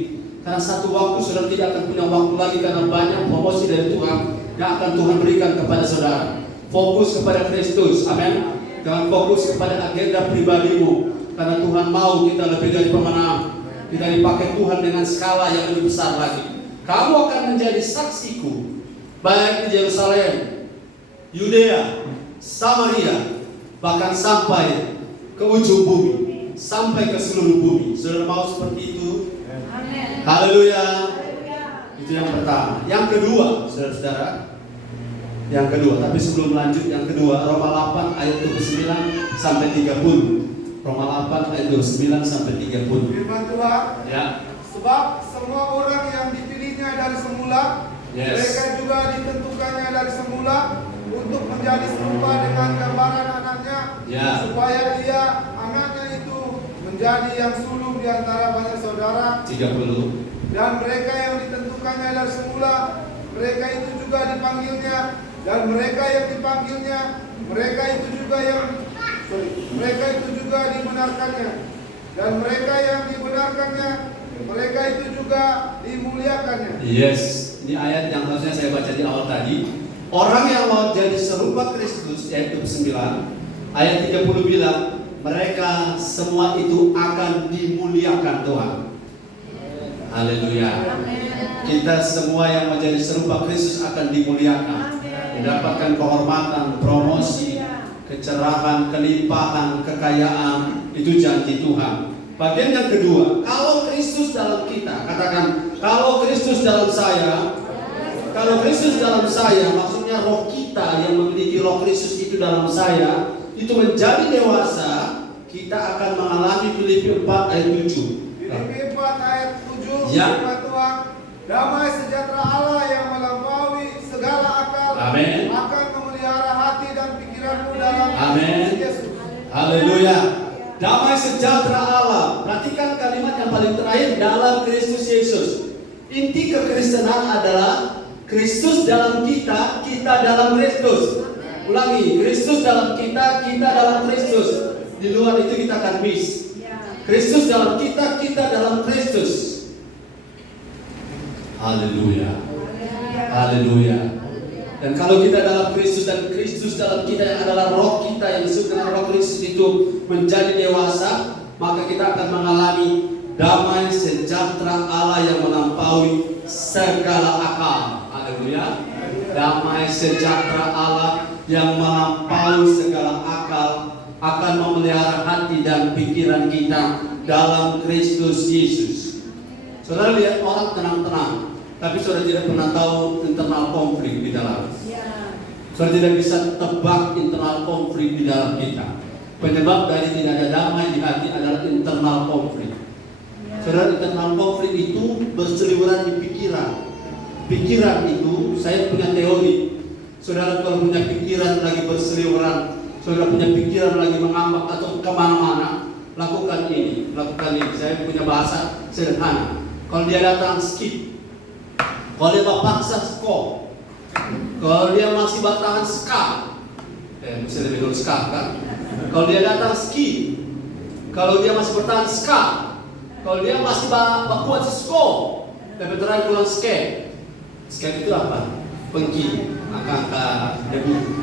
Karena satu waktu saudara tidak akan punya waktu lagi karena banyak promosi dari Tuhan yang akan Tuhan berikan kepada saudara. Fokus kepada Kristus. Amin. Jangan fokus kepada agenda pribadimu. Karena Tuhan mau kita lebih dari pemenang. Kita dipakai Tuhan dengan skala yang lebih besar lagi. Kamu akan menjadi saksiku baik di Yerusalem, Yudea, Samaria, bahkan sampai ke ujung bumi, sampai ke seluruh bumi. Saudara mau seperti itu? Amin. Haleluya. Itu yang pertama. Yang kedua, saudara-saudara, yang kedua, tapi sebelum lanjut yang kedua, Roma 8 ayat 29 sampai 30. Roma 8 ayat 29 sampai 30. Firman Tuhan. Ya. Sebab semua orang yang dipilihnya dari semula, mereka juga ditentukannya dari semula untuk menjadi serupa dengan gambaran anaknya, supaya dia anaknya itu menjadi yang sulung di antara banyak saudara. 30. Dan mereka yang ditentukannya dari semula, mereka itu juga dipanggilnya, dan mereka yang dipanggilnya, mereka itu juga dibenarkannya, dan mereka yang dibenarkannya, mereka itu juga dimuliakannya. Yes, ini ayat yang harusnya saya baca di awal tadi. Orang yang mau jadi serupa Kristus, ayat 29, ayat 30 bilang, mereka semua itu akan dimuliakan Tuhan. Haleluya. Kita semua yang menjadi serupa Kristus akan dimuliakan, mendapatkan kehormatan, promosi, kecerahan, kelimpahan, kekayaan. Itu janji Tuhan. Bagian yang kedua, kalau Kristus dalam kita, katakan, kalau Kristus dalam saya, kalau Kristus dalam saya, maksudnya roh kita yang memiliki roh Kristus itu dalam saya, itu menjadi dewasa, kita akan mengalami Filipi 4 ayat 7. Filipi 4 ayat 7, ya. Firman Tuhan, damai sejahtera Allah yang melampaui segala akal, Amin, akan memelihara hati dan pikiranmu dalam Amin. Yesus. Haleluya. Damai sejahtera Allah. Perhatikan kalimat yang paling terakhir, dalam Kristus Yesus. Inti kekristenan adalah Kristus dalam kita, kita dalam Kristus. Ulangi, Kristus dalam kita, kita dalam Kristus. Di luar itu kita akan miss. Kristus dalam kita, kita dalam Kristus. Haleluya. Haleluya. Dan kalau kita dalam Kristus dan Kristus dalam kita yang adalah roh kita yang disebut dengan roh Kristus itu menjadi dewasa, maka kita akan mengalami damai sejahtera Allah yang melampaui segala akal. Haleluya. Damai sejahtera Allah yang melampaui segala akal akan memelihara hati dan pikiran kita dalam Kristus Yesus. Saudara lihat orang tenang-tenang, tapi saudara tidak pernah tahu internal konflik di dalam. Saudara tidak bisa tebak internal konflik di dalam kita. Penyebab dari tidak ada damai di hati adalah internal konflik. Saudara, internal konflik itu berseliweran di pikiran. Pikiran itu, saya punya teori. Saudara kalau punya pikiran lagi berseliweran, saudara punya pikiran lagi mengambang atau kemana-mana, lakukan ini. Saya punya bahasa sederhana. Kalau dia datang skip, kalau dia paksa skop, kalau dia masih bertahan ska, mesti lebih dulu ska kan? Kalau dia datang skip, kalau dia masih bertahan ska, kalau dia masih kuat sko, lebih terakhir kurang skep. Skep itu apa? Pengki, angka debu.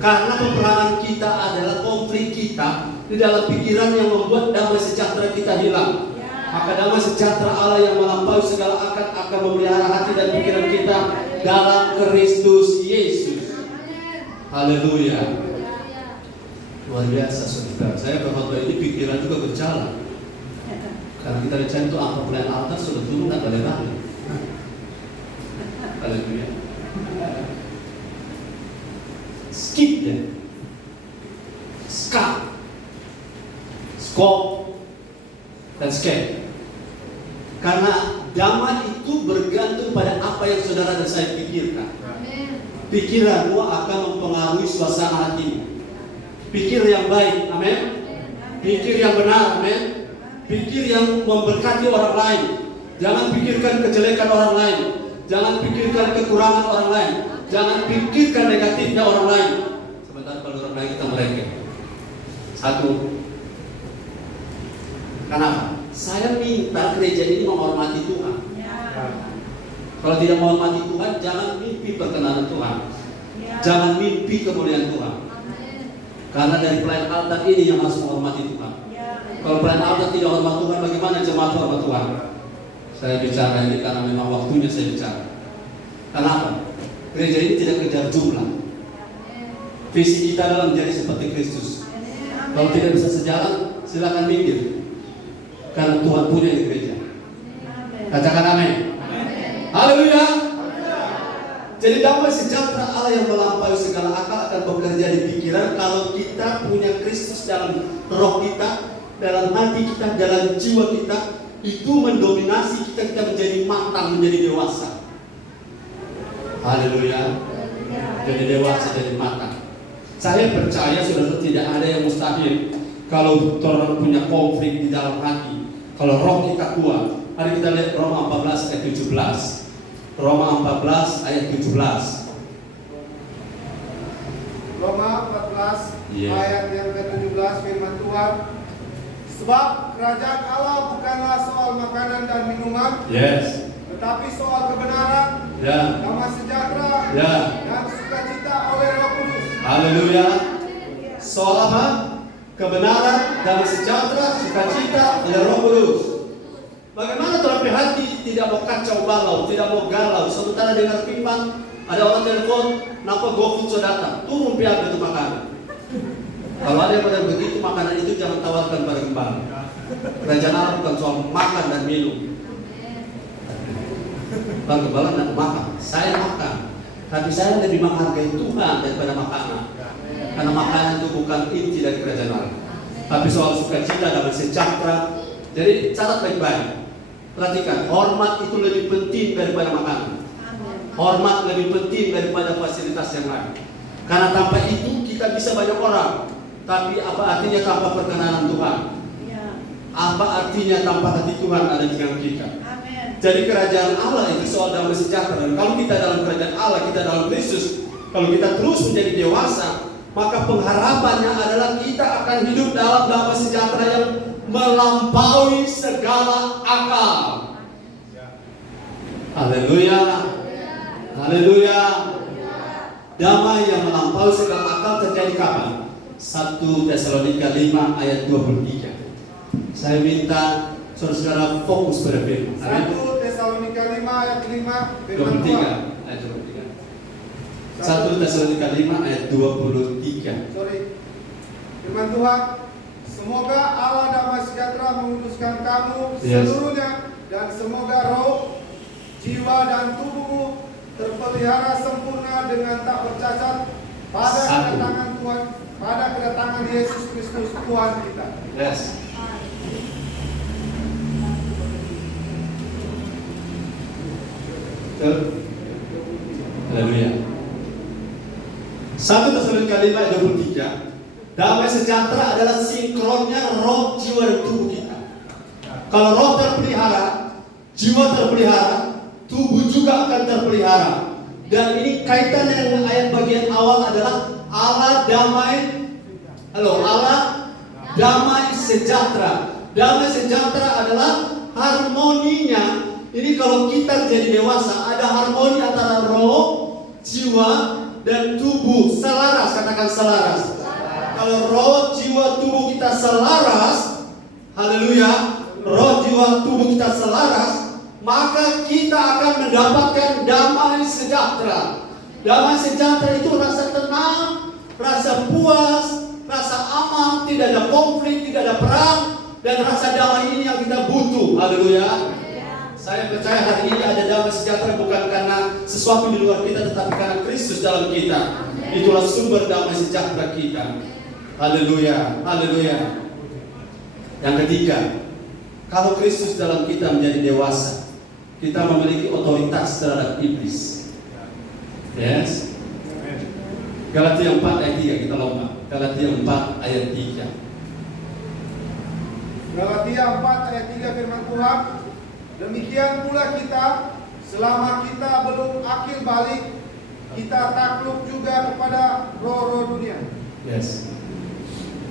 Karena peperangan kita adalah konflik kita di dalam pikiran yang membuat damai sejahtera kita hilang. Maka damai sejahtera Allah yang melampaui segala akal akan memelihara hati dan pikiran kita dalam Kristus Yesus. Haleluya. Luar biasa saudara. Saya berkhotbah ini pikiran juga berjalan. Karena kita lihat itu angka pelayan altar sudah turun dan balik-balik. Haleluya. Skip deh. Ska, skop, dan skep. Karena damai itu bergantung pada apa yang saudara dan saya pikirkan. Pikiranmu akan mempengaruhi suasana hatimu. Pikir yang baik, amin. Pikir yang benar, amin. Pikir yang memberkati orang lain. Jangan pikirkan kejelekan orang lain. Jangan pikirkan kekurangan orang lain. Jangan pikirkan negatifnya orang lain. Sebentar kalau orang lain kita merengek. Satu. Kenapa? Saya minta gereja ini menghormati Tuhan. Kalau tidak menghormati Tuhan, jangan mimpi perkenanan Tuhan. Jangan mimpi kemuliaan Tuhan. Karena dari pelayan altar ini yang harus menghormati Tuhan. Kalau pelayan altar tidak hormat Tuhan, bagaimana jemaat hormat Tuhan? Saya bicara ini karena memang waktunya saya bicara. Kenapa? Gereja ini tidak kejar jumlah. Visi kita adalah menjadi seperti Kristus. Kalau tidak bisa sejalan, silakan minggir. Karena Tuhan punya di gereja. Katakan amin. Haleluya. Jadi damai sejahtera Allah yang melampaui segala akal akan bekerja di pikiran kalau kita punya Kristus dalam roh kita, dalam hati kita, dalam jiwa kita. Itu mendominasi kita menjadi matang, menjadi dewasa. Haleluya. Jadi dewasa, jadi matang. Saya percaya saudara tidak ada yang mustahil kalau orang punya konflik di dalam hati. Kalau roh kita kuat. Mari kita lihat Roma 14 ayat 17. Roma 14 ayat 17. Roma 14 ayat yang ke-17 firman Tuhan. Sebab kerajaan Allah bukanlah soal makanan dan minuman, tetapi soal kebenaran, damai sejahtera, dan sukacita oleh Roh Kudus. Haleluya. Soal apa? Kebenaran, damai sejahtera, sukacita oleh Roh Kudus. Bagaimana terapi hati tidak mau kacau balau, tidak mau galau. Sementara dengar firman, ada orang telepon, kenapa GoFood sudah datang? Turun pihak itu makanan. Kalau ada yang pada begitu, makanan itu jangan tawarkan pada gembala. Kerajaan Allah bukan soal makan dan minum. Bang gembala tidak makan, saya makan. Tapi saya lebih menghargai Tuhan daripada makanan. Karena makanan itu bukan inti dari kerajaan Allah. Tapi soal sukacita dan sejahtera. Jadi catat baik-baik. Perhatikan, hormat itu lebih penting daripada makanan. Hormat lebih penting daripada fasilitas yang lain. Karena tanpa itu kita bisa banyak orang. Tapi apa artinya tanpa perkenanan Tuhan? Apa artinya tanpa hati Tuhan ada di dalam kita? Jadi kerajaan Allah itu soal damai sejahtera. Dan kalau kita dalam kerajaan Allah, kita dalam Kristus, kalau kita terus menjadi dewasa, maka pengharapannya adalah kita akan hidup dalam damai sejahtera yang melampaui segala akal. Haleluya. Haleluya. Damai yang melampaui segala akal terjadi kapan? 1 Tesalonika 5 ayat 23. Saya minta saudara-saudara fokus pada firman. 1 Tesalonika 5 ayat 5 firman Tuhan. 23 ayat 23. 1 Tesalonika 5 ayat 23. Firman Tuhan, semoga Allah damai sejahtera menguduskan kamu seluruhnya, dan semoga roh, jiwa dan tubuhmu terpelihara sempurna dengan tak bercacat pada kedatangan Tuhan, pada kedatangan Yesus Kristus Tuhan kita. Yes. Haleluya. 1 Tesalonika 5 ayat 23. Damai sejahtera adalah sinkronnya roh, jiwa dan tubuh kita. Kalau roh terpelihara, jiwa terpelihara, tubuh juga akan terpelihara. Dan ini kaitan dengan ayat bagian awal adalah Allah damai. Halo, Allah damai sejahtera. Damai sejahtera adalah harmoninya. Ini kalau kita jadi dewasa, ada harmoni antara roh, jiwa, dan tubuh. Selaras, katakan selaras. Kalau roh, jiwa, tubuh kita selaras, haleluya, roh, jiwa, tubuh kita selaras, maka kita akan mendapatkan damai sejahtera. Damai sejahtera itu rasa tenang, rasa puas, rasa aman, tidak ada konflik, tidak ada perang, dan rasa damai ini yang kita butuh. Haleluya. Saya percaya hari ini ada damai sejahtera bukan karena sesuatu di luar kita, tetapi karena Kristus dalam kita. Itulah sumber damai sejahtera kita. Haleluya, haleluya. Yang ketiga, kalau Kristus dalam kita menjadi dewasa, kita memiliki otoritas terhadap iblis. Yes. Galatia 4 ayat 3, kita lomba. Galatia 4 ayat 3. Galatia 4 ayat 3 firman Tuhan, demikian pula kita, selama kita belum akil balik, kita takluk juga kepada roh-roh dunia. Yes.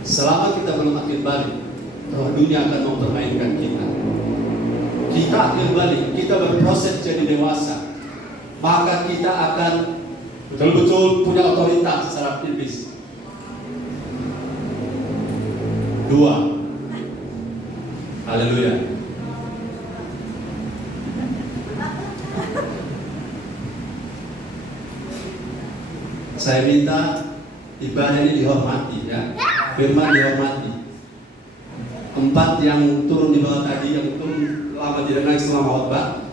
Selama kita belum akil balik, roh dunia akan mempermainkan kita. Kita akil balik, kita berproses jadi dewasa, maka kita akan betul-betul punya otoritas terhadap iblis. 2. Haleluya. Saya minta ibadah ini dihormati, ya. Firman dihormati. 4 yang turun di bawah tadi, yang turun lama tidak naik selama khotbah,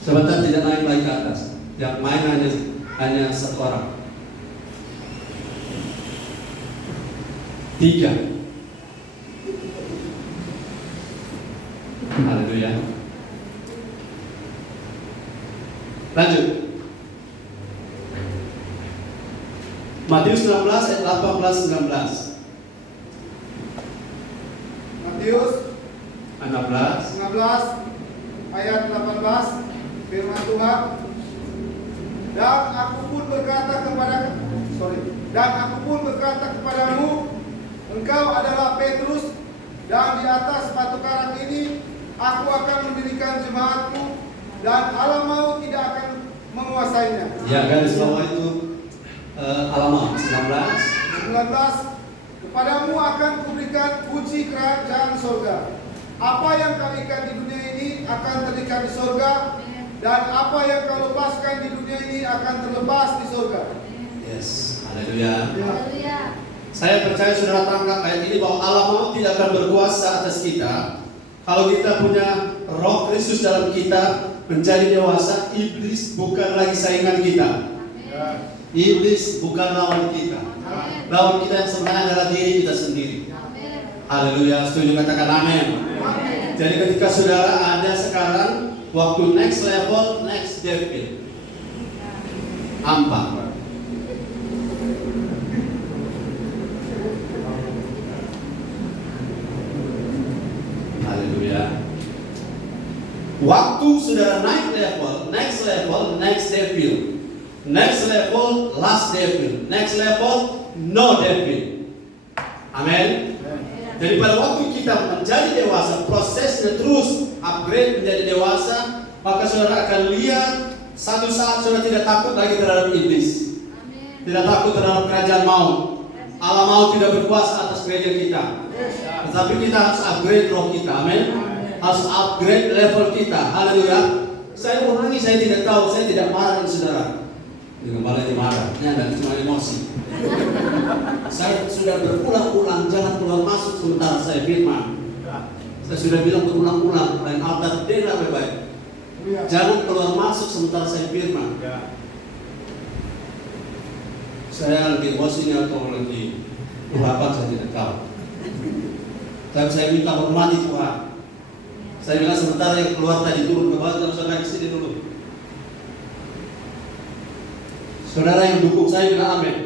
sebentar tidak naik lagi ke atas. Yang main hanya satu orang. 3. Haleluya. Lanjut. Matius 16 ayat 18-19. Matius 16 ayat 18 firman Tuhan, dan aku pun berkata kepadamu, engkau adalah Petrus, dan di atas batu karang ini aku akan mendirikan jemaatku, dan alam maut tidak akan menguasainya. Ya, garis bawah itu Alamat 19. Kepadamu akan kuberikan kunci kerajaan surga. Apa yang kau ikat di dunia ini akan terikat di surga, dan apa yang kau lepaskan di dunia ini akan terlepas di surga. Yes, haleluya. Ya. Saya percaya saudara tangkap ayat ini bahwa alam maut tidak akan berkuasa atas kita. Kalau kita punya roh Kristus dalam kita, menjadi dewasa, iblis bukan lagi saingan kita. Iblis bukan lawan kita. Lawan kita yang sebenarnya adalah diri kita sendiri. Haleluya, setuju, katakan amin. Jadi ketika saudara ada sekarang waktu next level, next devil, ampa. Haleluya. Waktu saudara naik level, next level, next devil. Next level, last devil. Next level, no devil. Amin. Jadi pada waktu kita menjadi dewasa, prosesnya terus upgrade menjadi dewasa, maka saudara akan lihat Satu saat sudah tidak takut lagi terhadap iblis, tidak takut terhadap kerajaan maut. Allah maut tidak berkuasa atas gereja kita. Tetapi kita harus upgrade roh kita, amin. Harus upgrade level kita, haleluya. Saya ulangi, saya tidak tahu, saya tidak marah dengan saudara. Dengan balanya marah, ini ada cuma emosi. Saya sudah berulang-ulang jangan keluar masuk sementara saya firman. Saya sudah bilang berulang-ulang, lain altar dengar baik-baik. Jangan keluar masuk sementara saya firman. Saya lagi emosinya atau lagi urapan saya tidak tahu. Tapi saya minta hormati Tuhan. Saya bilang sementara yang keluar tadi turun ke bawah, dan saudara ke sini dulu. Saudara yang dukung saya bilang amin.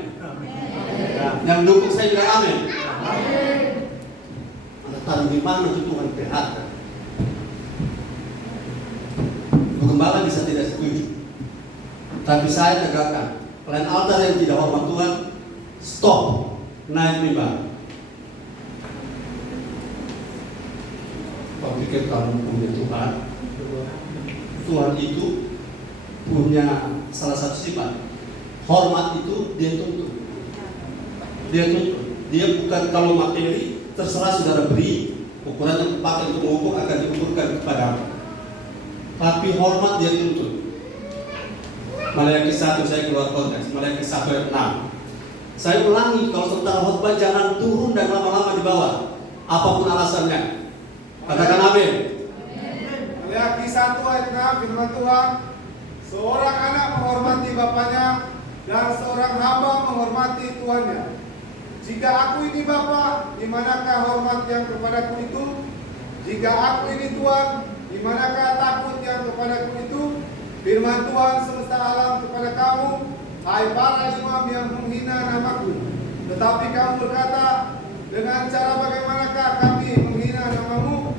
Yang dukung saya bilang amin. Anda tahu di mana itu Tuhan PHK. Gembala bisa tidak setuju, tapi saya tegakkan. Lain altar yang tidak hormat Tuhan, stop, naik mimbar. Kau pikir kamu punya Tuhan? Tuhan itu punya salah satu sifat, hormat itu dia tuntut. Dia tuntut. Dia bukan kalau materi terserah saudara beri, ukuran yang dipakai untuk mengukur akan diukurkan kepadamu. Tapi hormat dia tuntut. Maliaki 1 saya keluar konteks, Maliaki 1 ayat 6. Saya ulangi, kalau sementara khotbah jangan turun dan lama-lama di bawah, apapun alasannya. Katakan amin. Maliaki 1 ayat 6 firman Tuhan, seorang anak menghormati bapaknya dan seorang hamba menghormati tuannya. Jika aku ini bapa, di manakah hormat yang kepadaku itu? Jika aku ini tuan, di manakah takut yang kepadaku itu? Firman Tuhan semesta alam kepada kamu, hai para imam yang menghina namaku. Tetapi kamu berkata, dengan cara bagaimanakah kami menghina namamu?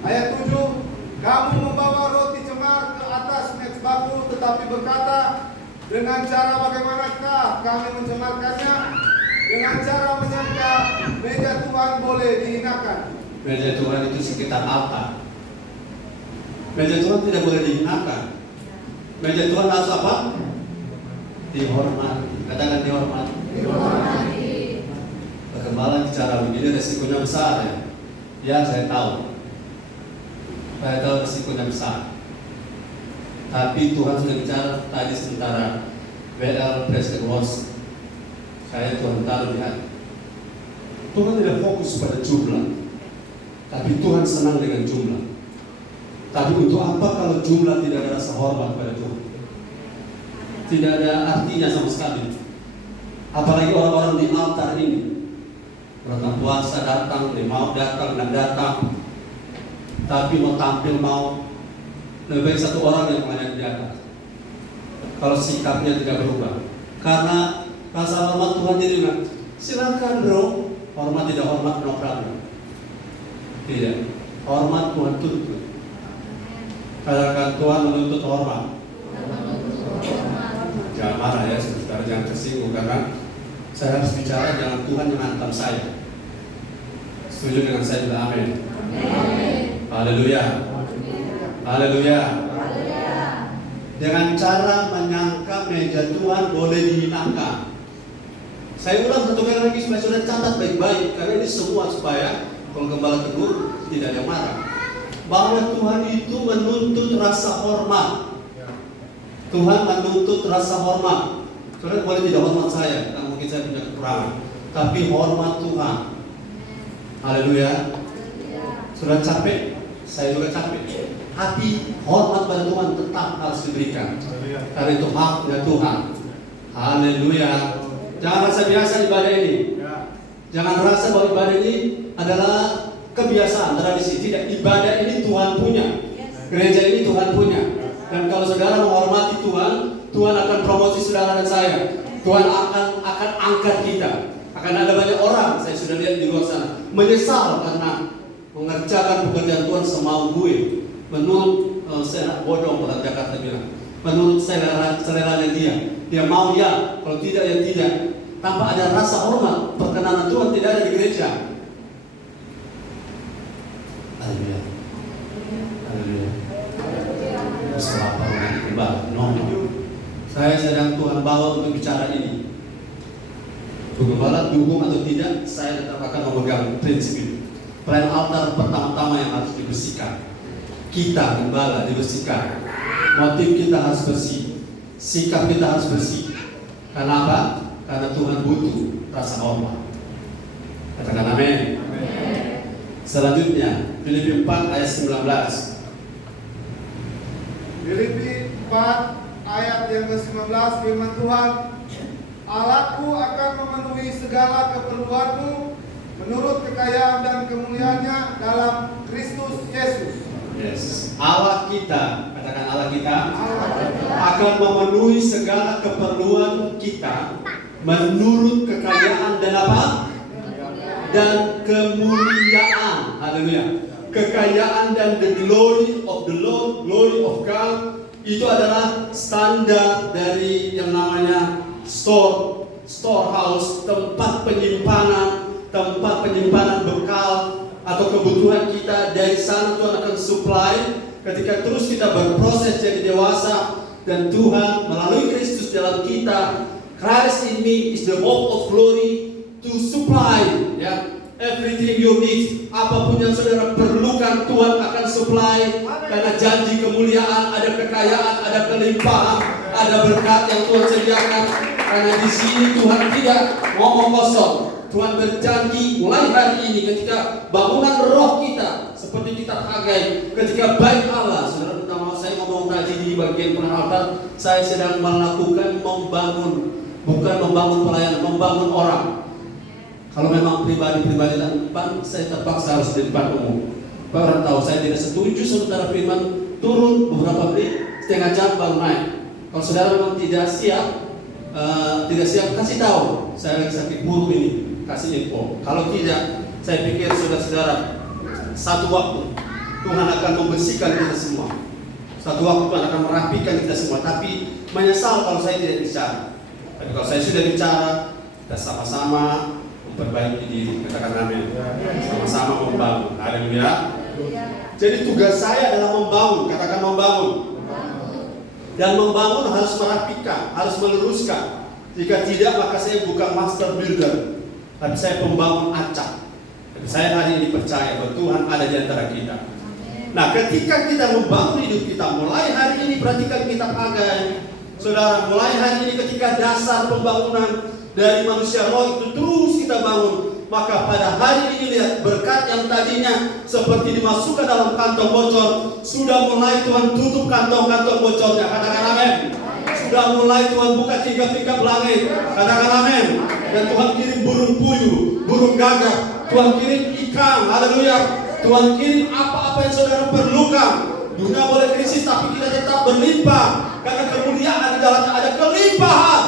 Ayat 7, kamu membawa roti cemar ke atas mezbahku, tetapi berkata, dengan cara bagaimanakah kami mencemarkannya? Dengan cara menyangka meja Tuhan boleh dihinakan. Meja Tuhan itu sekitar altar. Meja Tuhan tidak boleh dihinakan. Meja Tuhan harus apa? Dihormati. Katakan dihormati. Dihormati. Perkembangan bicara begini resikonya besar ya. Ya saya tahu. Saya tahu resikonya besar. Tapi Tuhan sudah bicara tadi sementara WL Presiden Wars. Saya Tuhan taruh di hati. Tuhan tidak fokus pada jumlah, tapi Tuhan senang dengan jumlah. Tapi untuk apa kalau jumlah tidak ada rasa hormat pada Tuhan? Tidak ada artinya sama sekali. Apalagi orang-orang di altar ini, orang puasa datang, dia mau datang dan datang, tapi mau tampil mau lebih baik satu orang yang banyak di atas. Kalau sikapnya tidak berubah, karena rasa hormat Tuhan jadi bilang, silakan bro, hormat tidak hormat no problem. Tidak, hormat Tuhan tuntut. Katakan Tuhan menuntut hormat. Jangan marah ya, saudara jangan tersinggung karena saya harus bicara dengan Tuhan yang hantam saya. Setuju dengan saya bilang amin. Haleluya. Haleluya. Dengan cara menyangka meja Tuhan boleh dihinakan. Saya ulang satu kali lagi supaya sudah catat baik-baik karena ini semua supaya kalau gembala tegur tidak ada marah. Bahwa Tuhan itu menuntut rasa hormat. Tuhan menuntut rasa hormat. Saudara boleh tidak hormat saya, karena mungkin saya punya kekurangan. Tapi hormat Tuhan. Haleluya. Sudah capek? Saya juga capek. Tapi hormat pada Tuhan tetap harus diberikan. Karena itu haknya Tuhan. Haleluya. Jangan rasa biasa ibadah ini. Jangan rasa bahwa ibadah ini adalah kebiasaan, tradisi. Tidak, ibadah ini Tuhan punya. Gereja ini Tuhan punya. Dan kalau saudara menghormati Tuhan, Tuhan akan promosi saudara dan saya. Tuhan akan angkat kita. Akan ada banyak orang, saya sudah lihat di luar sana, menyesal karena mengerjakan pekerjaan Tuhan semau gue. Menurut saya bodoh orang Jakarta bilang. Menurut seleranya dia. Dia mau ya, kalau tidak ya tidak. Tanpa ada rasa hormat, perkenanan Tuhan tidak ada di gereja. Haleluya. Haleluya. Usaha nanti kembali. No. Saya sedang Tuhan bawa untuk bicara ini. Gembala dukung atau tidak, saya tetap akan memegang prinsip ini. Plan altar pertama-tama yang harus dibersihkan. Kita gembala dibersihkan. Motif kita harus bersih. Sikap kita harus bersih. Karena apa? Karena Tuhan butuh rasa hormat. Katakan amin. Selanjutnya, Filipi 4 ayat 19. Filipi 4 ayat yang ke-19, firman Tuhan, Allahku akan memenuhi segala keperluanmu menurut kekayaan dan kemuliaannya dalam Kristus Yesus. Yes. Allah kita, katakan Allah kita, akan memenuhi segala keperluan kita menurut kekayaan dan apa? Dan kemuliaan. Haleluya. Kekayaan dan the glory of the Lord, glory of God, itu adalah standar dari yang namanya storehouse, tempat penyimpanan bekal atau kebutuhan kita. Dari sana Tuhan akan supply ketika terus kita berproses jadi dewasa, dan Tuhan melalui Kristus dalam kita, Christ in me is the hope of glory, to supply everything you need. Apapun yang saudara perlukan, Tuhan akan supply. Karena janji kemuliaan, ada kekayaan, ada kelimpahan, ada berkat yang Tuhan sediakan. Karena di sini Tuhan tidak ngomong kosong. Tuhan berjanji mulai hari ini ketika bangunan roh kita, seperti kita Hagai, ketika baik Allah, saudara minta maaf saya ngomong tadi di bagian penaltar, saya sedang melakukan membangun, bukan membangun pelayanan, membangun orang. Kalau memang pribadi-pribadi depan, saya terpaksa harus di depan umum. Orang tahu saya tidak setuju saudara firman turun beberapa menit, setengah jam baru naik. Kalau saudara memang tidak siap kasih tahu. Saya lagi sakit buruk ini, kasih info. Kalau tidak, saya pikir saudara-saudara, satu waktu Tuhan akan membersihkan kita semua. Satu waktu Tuhan akan merapikan kita semua. Tapi menyesal kalau saya tidak bicara. Tapi kalau saya sudah bicara, kita sama-sama memperbaiki diri. Katakan amin. Sama-sama membangun. Haleluya. Jadi tugas saya adalah membangun. Katakan membangun. Dan membangun harus merapikan, harus meluruskan. Jika tidak, maka saya bukan master builder, tapi saya pembangun acak. Tapi saya hari ini percaya bahwa Tuhan ada di antara kita. Nah, ketika kita membangun hidup kita, mulai hari ini perhatikan kitab Hagai, saudara. Mulai hari ini ketika dasar pembangunan dari manusia roh itu terus kita bangun, maka pada hari ini lihat berkat yang tadinya seperti dimasukkan dalam kantong bocor, sudah mulai Tuhan tutup kantong-kantong bocornya. Katakan amin. Sudah mulai Tuhan buka tingkap-tingkap langit. Katakan amin. Dan Tuhan kirim burung puyuh, burung gagak, Tuhan kirim ikan. Haleluya. Tuhan kirim apa-apa yang saudara perlukan. Dunia boleh krisis, tapi kita tetap berlimpah, karena kemuliaan di dalamnya ada kelimpahan.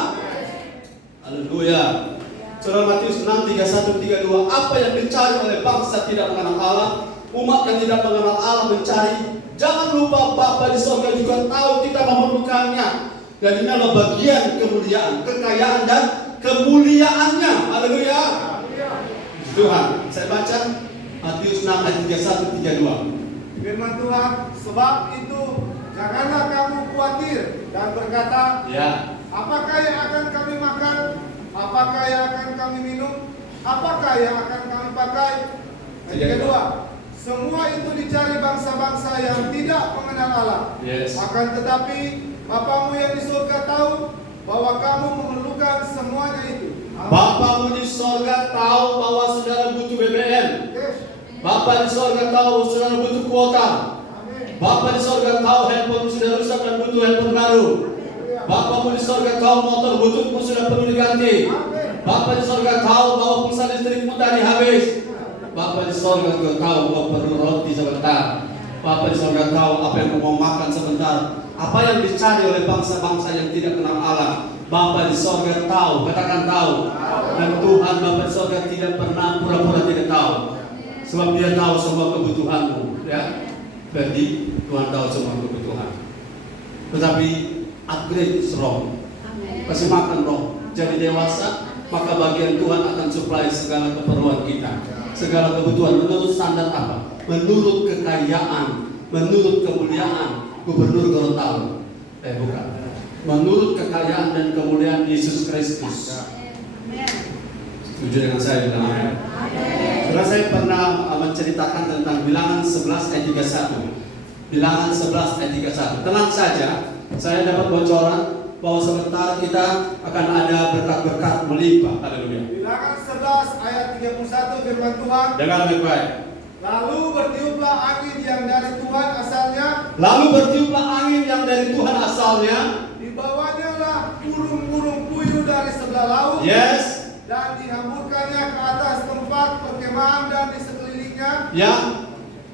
Haleluya. Surah Matius 6, 31, 32. Apa yang dicari oleh bangsa tidak mengenal Allah, umat yang tidak mengenal Allah mencari. Jangan lupa Bapa di surga juga tahu kita memerlukannya. Dan ini adalah bagian kemuliaan, kekayaan dan kemuliaannya. Haleluya. Tuhan, saya baca Matius 6 ayat 31, 32. Firman Tuhan, sebab itu janganlah kamu khawatir dan berkata, apakah yang akan kami makan? Apakah yang akan kami minum? Apakah yang akan kami pakai? Yang kedua, semua itu dicari bangsa-bangsa yang tidak mengenal Allah. Akan tetapi Bapamu yang di surga tahu bahwa kamu memerlukan semuanya itu. Bapamu di surga tahu bahwa saudara butuh BBM. Bapak di surga tahu saudara butuh kuota. Bapak di surga tahu handphone sudah rusak dan butuh handphone baru. Bapamu di surga tahu motor bututmu sudah perlu diganti. Bapak di surga tahu bahwa pulsa listrikmu tadi habis. Bapak di surga juga tahu bahwa perlu roti sebentar. Bapak di surga tahu apa yang mau makan sebentar. Apa yang dicari oleh bangsa-bangsa yang tidak kenal Allah, Bapak di surga tahu. Katakan tahu. Dan Tuhan Bapak di surga tidak pernah pura-pura tidak tahu. Sebab Dia tahu semua kebutuhanmu, ya. Jadi Tuhan tahu semua kebutuhan. Tetapi upgrade roh, kasih makan roh, jadi dewasa, maka bagian Tuhan akan supply segala keperluan kita, segala kebutuhan menurut standar apa? Menurut kekayaan menurut kemuliaan Gubernur Gorontalo. Bukan. Menurut kekayaan dan kemuliaan Yesus Kristus. Setuju dengan saya bilang amin. Saudara, saya pernah menceritakan tentang Bilangan 11 ayat 31. Bilangan 11 ayat 31. Tenang saja, saya dapat bocoran bahwa sebentar kita akan ada berkat-berkat melimpah. Haleluya. Bilangan 11 ayat 31 firman Tuhan. Dengar baik-baik. Lalu bertiuplah angin yang dari Tuhan asalnya. Lalu bertiuplah angin yang dari Tuhan asalnya. Dibawanya lah burung-burung puyuh dari sebelah laut. Yes. Dan dihamburkannya ke atas tempat perkemahan dan di sekelilingnya. Ya.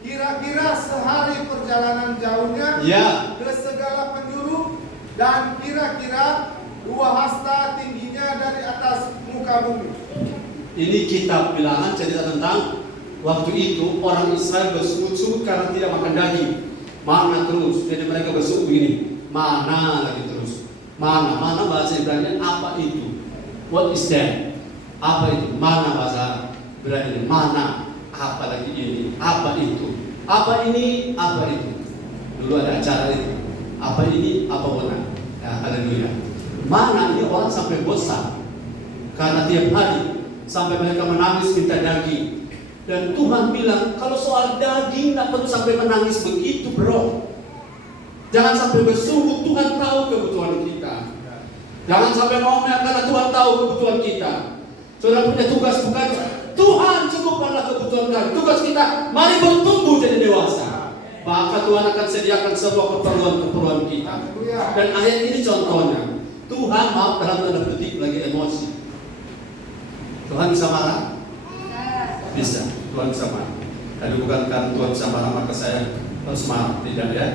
Kira-kira sehari perjalanan jauhnya. Ya. Ke segala penjuru. Dan kira-kira 2 hasta tingginya dari atas muka bumi. Ini kitab Bilangan cerita tentang waktu itu orang Israel bersungut-sungut karena tidak makan daging. Mana terus. Jadi mereka bersungut begini. Mana lagi terus. Mana bahasa Ibrani apa itu? What is that? Apa itu? Mana bahasa Ibrani? Mana? Apa lagi ini? Apa itu? Apa ini? Apa itu? Dulu ada acara itu. Apa ini? Apa mana? Ya, haleluya. Mana ini orang sampai bosan karena tiap hari sampai mereka menangis minta daging. Dan Tuhan bilang kalau soal daging tidak perlu sampai menangis begitu, bro. Jangan sampai bersungguh, Tuhan tahu kebutuhan kita. Jangan sampai ngomel karena Tuhan tahu kebutuhan kita. Saudara punya tugas bukan Tuhan cukupkanlah kebutuhan kami. Tugas kita mari bertumbuh jadi dewasa. Maka Tuhan akan sediakan semua keperluan kita. Dan ayat ini contohnya. Tuhan maaf dalam tanda petik lagi emosi. Tuhan bisa marah? Bisa. Tuhan bisa marah. Tapi bukan karena Tuhan bisa marah maka saya harus marah. Tidak ya.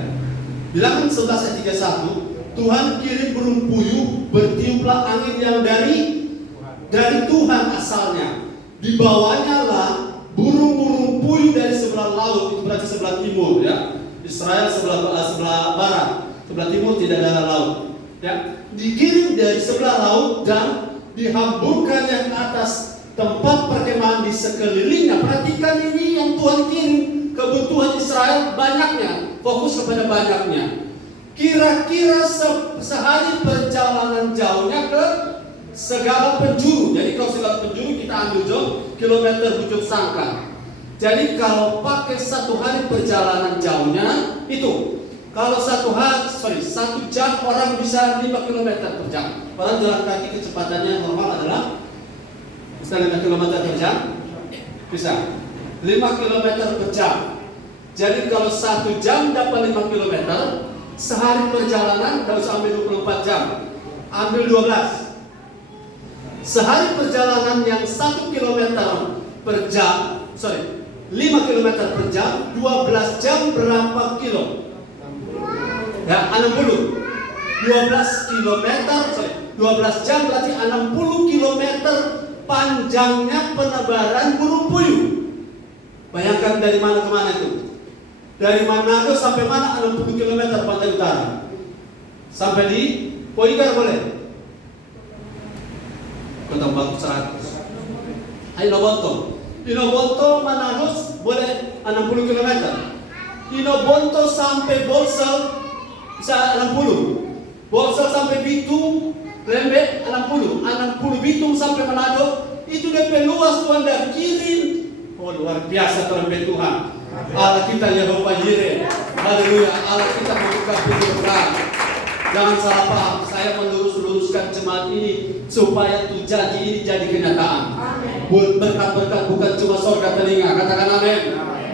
Bilangan 11 ayat 31. Tuhan kirim burung puyuh, bertiuplah angin yang dari Tuhan asalnya. Dibawanya lah burung-burung puyuh dari sebelah laut, itu berarti sebelah timur ya. Israel sebelah barat, sebelah timur tidak ada laut. Ya, dikirim dari sebelah laut dan dihamburkannya ke atas tempat perkemahan di sekelilingnya. Perhatikan ini yang Tuhan kirim, kebutuhan Israel banyaknya, fokus kepada banyaknya. Kira-kira sehari perjalanan jauhnya ke segala penjuru. Jadi kalau segala penjuru kita ambil jauh kilometer bujur sangka. Jadi kalau pakai 1 hari perjalanan jauhnya itu, kalau 1 jam orang bisa 5 km per jam. Orang jalan kaki kecepatannya normal adalah bisa 5 km per jam, bisa 5 km per jam. Jadi kalau 1 jam dapat 5 km, sehari perjalanan harus ambil 24 jam, ambil 12. Sehari perjalanan yang 1 km per jam, 5 km per jam, 12 jam berapa kilo? Ya, 60. 12 km, 12 jam berarti 60 km panjangnya penebaran burung puyuh. Bayangkan dari mana ke mana itu? Dari Manado sampai mana 60 km pantai utara? Sampai di Poigar boleh? Kota Batu 100. Inobonto. Inobonto Manado boleh 60 km. Inobonto sampai Bolsel bisa 60. Bolsel sampai Bitung, Lembe 60. 60 Bitung sampai Manado. Itu DP luas Tuhan dah kirim. Oh luar biasa terlebih Tuhan. Allah kita Yehova Jireh. Haleluya. Allah kita membuka pintu terang. Jangan salah paham. Saya meluruskan jemaat ini supaya tuh janji ini jadi kenyataan. Berkat-berkat bukan cuma surga telinga. Katakan amin.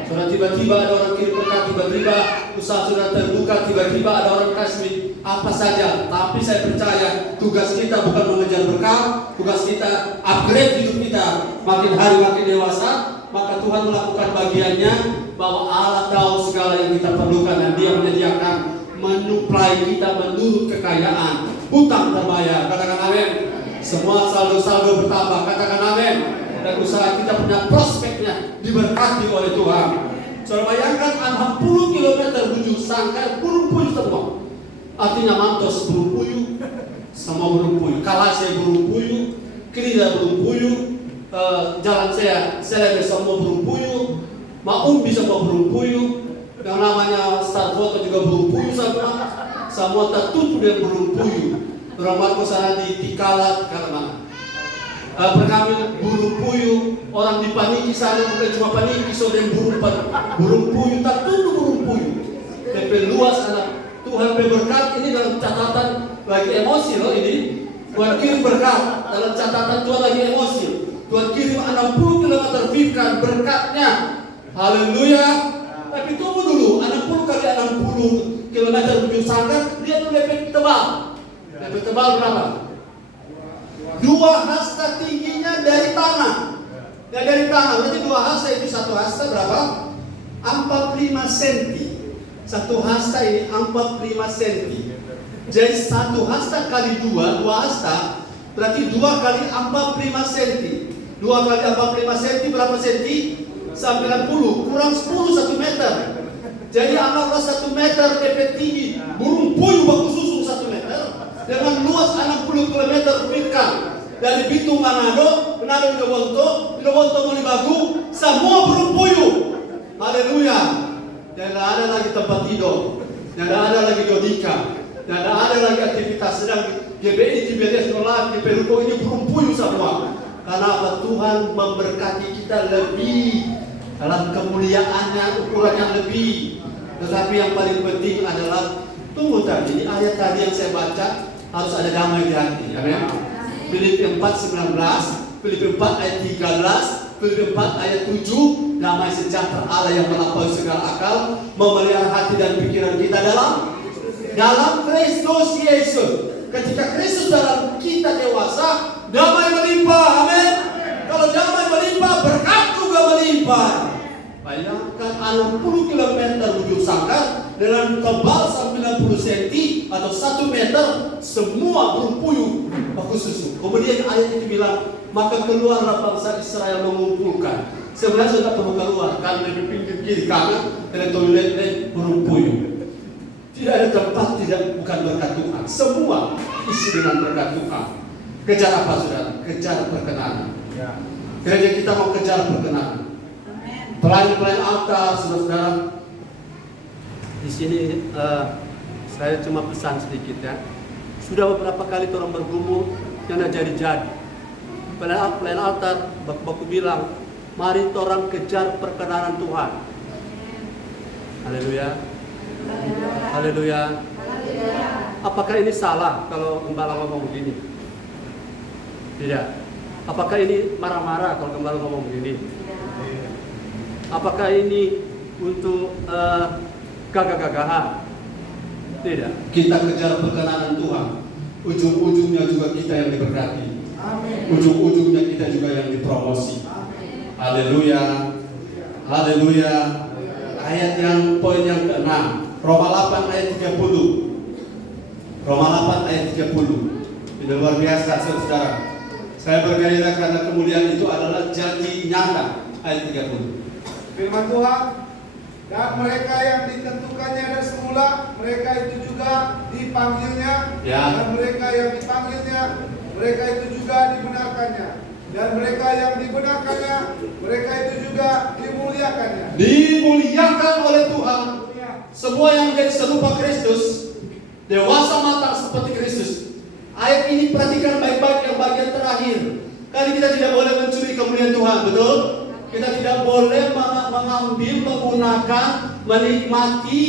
Sudah tiba-tiba ada orang kirim berkat, tiba-tiba usaha sudah terbuka, tiba-tiba ada orang kasih apa saja. Tapi saya percaya tugas kita bukan mengejar berkat, tugas kita upgrade hidup kita. Makin hari makin dewasa, maka Tuhan melakukan bagiannya bahwa Allah tahu segala yang kita perlukan dan Dia menyediakan menuplai kita menurut kekayaan. Hutang terbayar, katakan amin. Semua saldo-saldo bertambah, katakan amin. Dan usaha kita punya prospeknya diberkati oleh Tuhan. Saudara bayangkan 60 km bujur sangka burung puyuh semua. Artinya mantos burung puyuh, semua burung puyuh. Kalase burung puyuh, Krida burung puyuh, jalan saya semua burung puyuh, Maumbi semua burung puyuh, Yang namanya Starbucks juga burung puyuh semua tertutup dengan burung puyuh. Orang Markus sana di Tikala mana? Perkami burung puyuh, orang dipaniki sana bukan cuma paniki, soalnya burung puyuh tertutup burung puyuh. Tapi luas anak Tuhan berkat ini dalam catatan lagi emosi loh ini. Tuhan kirim berkat dalam catatan Tuhan lagi emosi. Tuhan kirim 60 km firman berkatnya. Haleluya. Tapi tunggu dulu, 60 kali 60 km ujung sangkar, dia tuh lebih tebal. Lebih tebal berapa? 2 hasta tingginya dari tanah. Ya dari tanah, berarti 2 hasta itu 1 hasta berapa? 45 cm. 1 hasta ini 45 cm. Jadi 1 hasta kali 2 hasta berarti 2 kali 45 cm. 2 kali 45 cm berapa cm? 90 kurang 10 1 meter. Jadi anggaplah 1 meter DP tinggi. Burung puyuh baku susu 1 meter dengan luas 60 km firkan. Dari Bitung Manado Minobonto Molibagu, semua burung puyuh. Haleluya. Tidak ada lagi tempat tidur, tidak ada lagi dodika, tidak ada lagi aktivitas sedang GBI, GBS, Nolat, GBI Ruko ini burung puyuh semua. Karena apa? Tuhan memberkati kita lebih dalam kemuliaannya, ukuran yang lebih. Tetapi yang paling penting adalah tunggu tadi, ayat tadi yang saya baca harus ada damai di hati. Amin. Filipi 4:19, Filipi 4 ayat 13, Filipi 4 ayat 7, damai sejahtera Allah yang melampaui segala akal memelihara hati dan pikiran kita dalam Kristus Yesus. Ketika Kristus dalam kita dewasa, damai melimpah. Amin. Kalau damai melimpah, berkat juga melimpah. Bayangkan 60 km ujung sangkar dengan tebal 90 cm atau 1 meter, semua burung puyuh baku susu. Kemudian ayat itu bilang, maka keluarlah bangsa Israel mengumpulkan. Sebenarnya sudah perlu keluar, karena di pinggir kiri kanan ada toilet burung puyuh. Tidak ada tempat bukan berkat Tuhan. Semua isi dengan berkat Tuhan. Kejar apa saudara? Kejar perkenanan. Gereja kita mau kejar perkenanan. Pelayan altar, saudara-saudara. Di sini saya cuma pesan sedikit ya. Sudah beberapa kali orang bergumul yang jadi. Pelayan altar, baku bilang, mari orang kejar perkenanan Tuhan. Haleluya. Haleluya. Apakah ini salah kalau gembala ngomong begini? Tidak. Apakah ini marah-marah kalau gembala ngomong begini? Apakah ini untuk gagah-gagahan? Tidak. Kita kejar perkenanan Tuhan. Ujung-ujungnya juga kita yang diberkati. Ujung-ujungnya kita juga yang dipromosi. Haleluya. Haleluya. Ayat yang poin yang ke-6, Roma 8 ayat 30. Roma 8 ayat 30. Ini luar biasa saudara. Saya bergairah karena kemuliaan itu adalah janji nyata. Ayat 30. Firman Tuhan, dan mereka yang ditentukannya dari semula, mereka itu juga dipanggilnya, dan mereka yang dipanggilnya, mereka itu juga dibenarkannya, dan mereka yang dibenarkannya, mereka itu juga dimuliakannya. Dimuliakan oleh Tuhan. Semua yang menjadi serupa Kristus, dewasa matang seperti Kristus. Ayat ini perhatikan baik-baik yang bagian terakhir. Kali kita tidak boleh mencuri kemuliaan Tuhan, betul? Kita tidak boleh mengambil, menggunakan, menikmati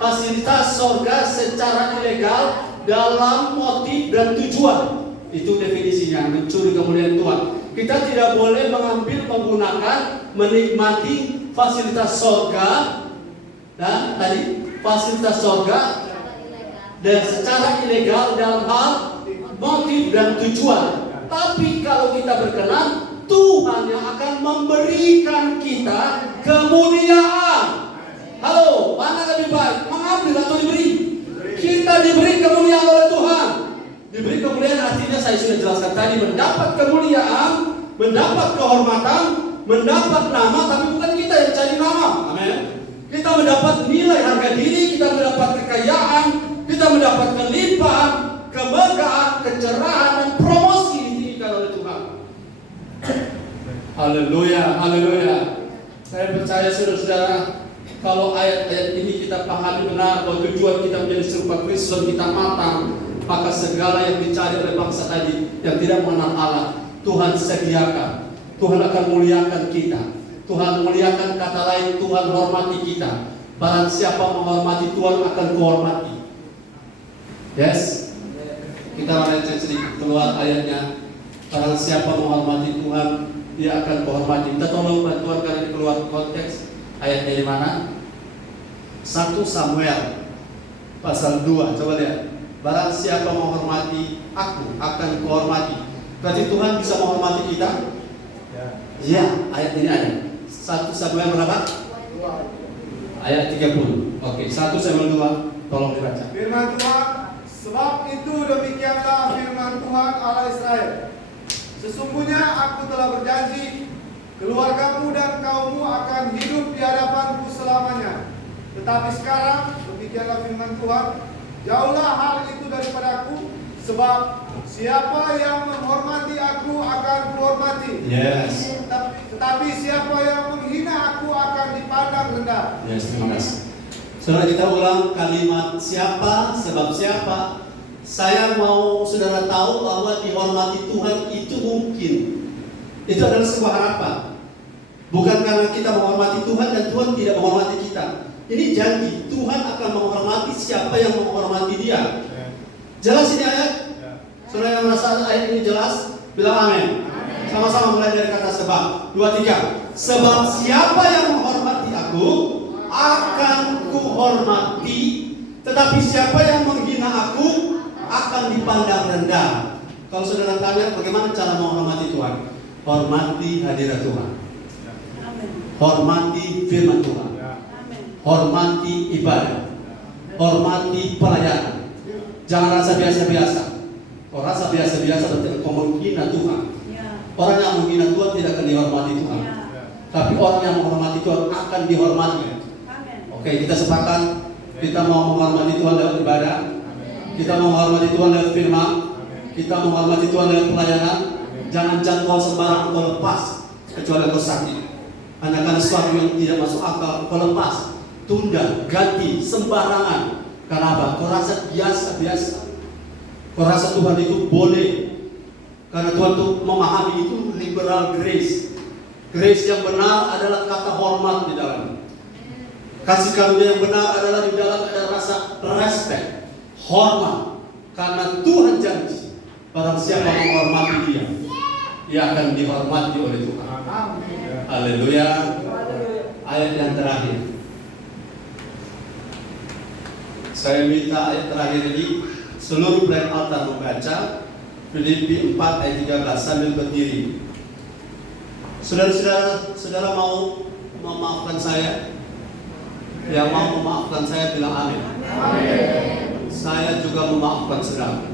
fasilitas sorga secara ilegal dalam motif dan tujuan. Itu definisinya, mencuri kemuliaan Tuhan. Kita tidak boleh mengambil, menggunakan, menikmati fasilitas sorga dan tadi fasilitas sorga dan secara ilegal dalam hal motif dan tujuan. Tapi kalau kita berkenan, Tuhan yang akan memberikan kita kemuliaan. Halo, mana lebih baik? Mengambil atau diberi? Kita diberi kemuliaan oleh Tuhan. Diberi kemuliaan artinya saya sudah jelaskan tadi, mendapat kemuliaan, mendapat kehormatan, mendapat nama, tapi bukan kita yang cari nama. Amin. Kita mendapat nilai harga diri, kita mendapat kekayaan, kita mendapat kelimpahan, kemegahan, kecerahan, dan promosi ditinggikan oleh Tuhan. Haleluya, haleluya. Saya percaya saudara-saudara, Kalau ayat-ayat ini kita pahami benar bahwa tujuan kita menjadi serupa Kristus, kita matang, maka segala yang dicari oleh bangsa tadi yang tidak mengenal Allah, Tuhan sediakan. Tuhan akan muliakan kita. Tuhan muliakan, kata lain, Tuhan hormati kita. Barang siapa menghormati Tuhan akan kuhormati. Yes. Kita melihat sedikit keluar ayatnya. Barang siapa menghormati Tuhan, dia akan kuhormati. Kita tolong bantuan karena keluar konteks. Ayatnya di mana? 1 Samuel pasal 2. Coba lihat. Barang siapa menghormati aku akan kuhormati. Berarti Tuhan bisa menghormati kita? Ya, ayat ini ada. 1 Samuel berapa? 2. Ayat 30. Oke, 1 Samuel 2. Tolong dibaca. Firman Tuhan, sebab itu demikianlah firman Tuhan Allah Israel. Sesungguhnya aku telah berjanji, keluargamu dan kaummu akan hidup di hadapanku selamanya. Tetapi sekarang, demikianlah firman Tuhan, jauhlah hal itu daripadaku, sebab siapa yang menghormati aku akan kuhormati. Yes. Tetapi siapa yang menghina aku akan dipandang rendah. Yes, terima kasih. Saudara, kita ulang kalimat siapa, sebab siapa. Saya mau saudara tahu bahwa dihormati Tuhan itu mungkin. Itu adalah sebuah harapan. Bukan karena kita menghormati Tuhan dan Tuhan tidak menghormati kita. Ini janji, Tuhan akan menghormati siapa yang menghormati Dia. Jelas ini ayat? Saudara yang merasa ayat ini jelas, bilang amin. Sama-sama mulai dari kata sebab. 2, 3. Sebab siapa yang menghormati aku akan kuhormati, tetapi siapa yang menghina aku akan dipandang rendah. Kalau saudara tanya bagaimana cara menghormati Tuhan? Hormati hadirat Tuhan. Hormati firman Tuhan. Hormati ibadah. Hormati pelayanan. Jangan rasa biasa-biasa. Kalau rasa biasa-biasa berarti kau menghina Tuhan. Orang yang menghina Tuhan tidak akan dihormati Tuhan. Tapi orang yang menghormati Tuhan akan dihormati. Oke, kita sepakat. Kita mau menghormati Tuhan lewat ibadah. Kita mau menghormati Tuhan lewat firman. Kita mau menghormati Tuhan lewat pelayanan. Jangan jangkau sembarang, kau lepas. Kecuali kau sakit. Anakan sesuatu yang tidak masuk akal, kau lepas. Tunda, ganti, sembarangan. Kenapa? Kau rasa biasa-biasa. Kau rasa Tuhan itu boleh. Karena Tuhan itu memahami itu liberal grace. Grace yang benar adalah kata hormat di dalamnya. Kasih karunia yang benar adalah di dalam ada rasa respect, hormat. Karena Tuhan janji, barang siapa menghormati Dia, Dia akan dihormati oleh Tuhan. Haleluya. Ayat yang terakhir. Saya minta ayat terakhir ini seluruh pelayan altar membaca Filipi 4 ayat 13 sambil berdiri. Saudara mau memaafkan saya? Yang mau memaafkan saya bilang amin. Amin. Saya juga memaafkan saudara.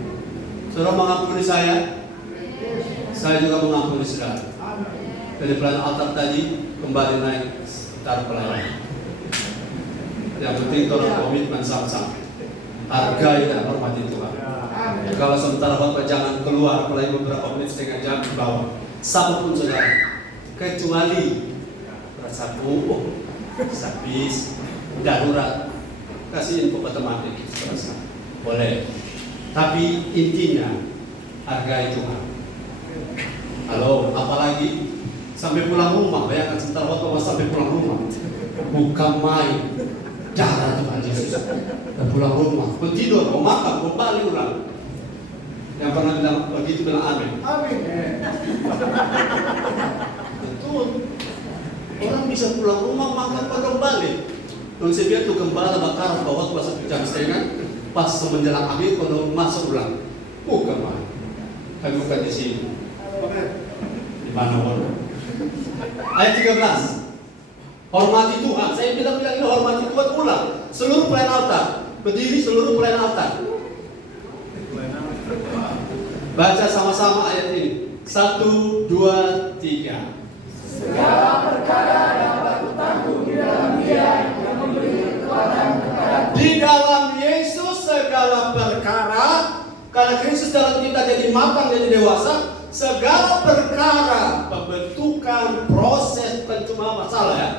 Saudara mengampuni saya? Saya juga mengampuni saudara. Dari pelayan altar tadi kembali naik sekitar pelayan. Yang penting tolong komitmen sama-sama. Hargai dan hormati Tuhan. Kalau sementara khotbah jangan keluar mulai beberapa menit setengah jam ke bawah. Siapapun saudara, kecuali rasa puuh, habis, darurat, kasih info ke teman kita, boleh. Tapi intinya hargai Tuhan. Halo, apalagi sampai pulang rumah, bayangkan sebentar khotbah sampai pulang rumah, bukan main. Darah Tuhan Yesus. Dan pulang rumah, mau tidur, mau makan, mau balik ulang. Yang pernah bilang begitu bilang amin. Amin. Betul. Orang bisa pulang rumah makan pada balik. Dan saya lihat tuh gembala bakar bawa pas 1 jam setengah, pas menjelang akhir kalau masuk ulang. Bukan main. Kami bukan di sini. Di mana orang? Ayat 13. Hormati Tuhan. Saya bilang ini hormati Tuhan ulang. Seluruh pelayan altar. Berdiri seluruh pelayan altar. Baca sama-sama ayat ini. 1, 2, 3. Segala perkara dapat kutanggung di dalam Dia yang memberi kekuatan kepadaku. Di dalam Yesus segala perkara, karena Kristus dalam kita jadi matang, jadi dewasa. Segala perkara, pembentukan, proses, bukan cuma masalah ya.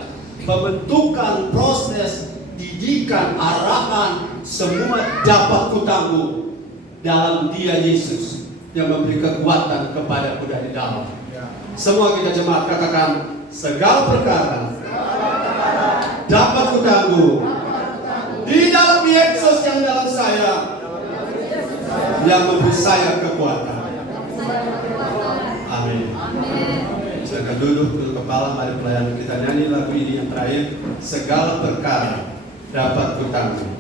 pembentukan, proses, didikan, arahan, semua dapat kutanggung dalam Dia Yesus yang memberi kekuatan kepadaku dari dalam. Semua kita jemaat katakan, segala perkara dapat kutanggung di dalam Yesus yang dalam saya, yang memberi saya kekuatan. Amin. Silakan duduk kepala, mari pelayanan kita nyanyi lagu ini yang terakhir, segala perkara dapat kutanggung.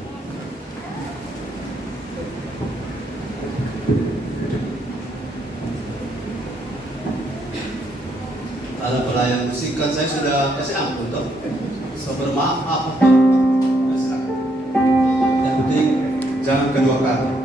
Ada pelayan musik kan saya sudah kasih ampun toh. So bermaaf. Yang penting jangan kedua kali.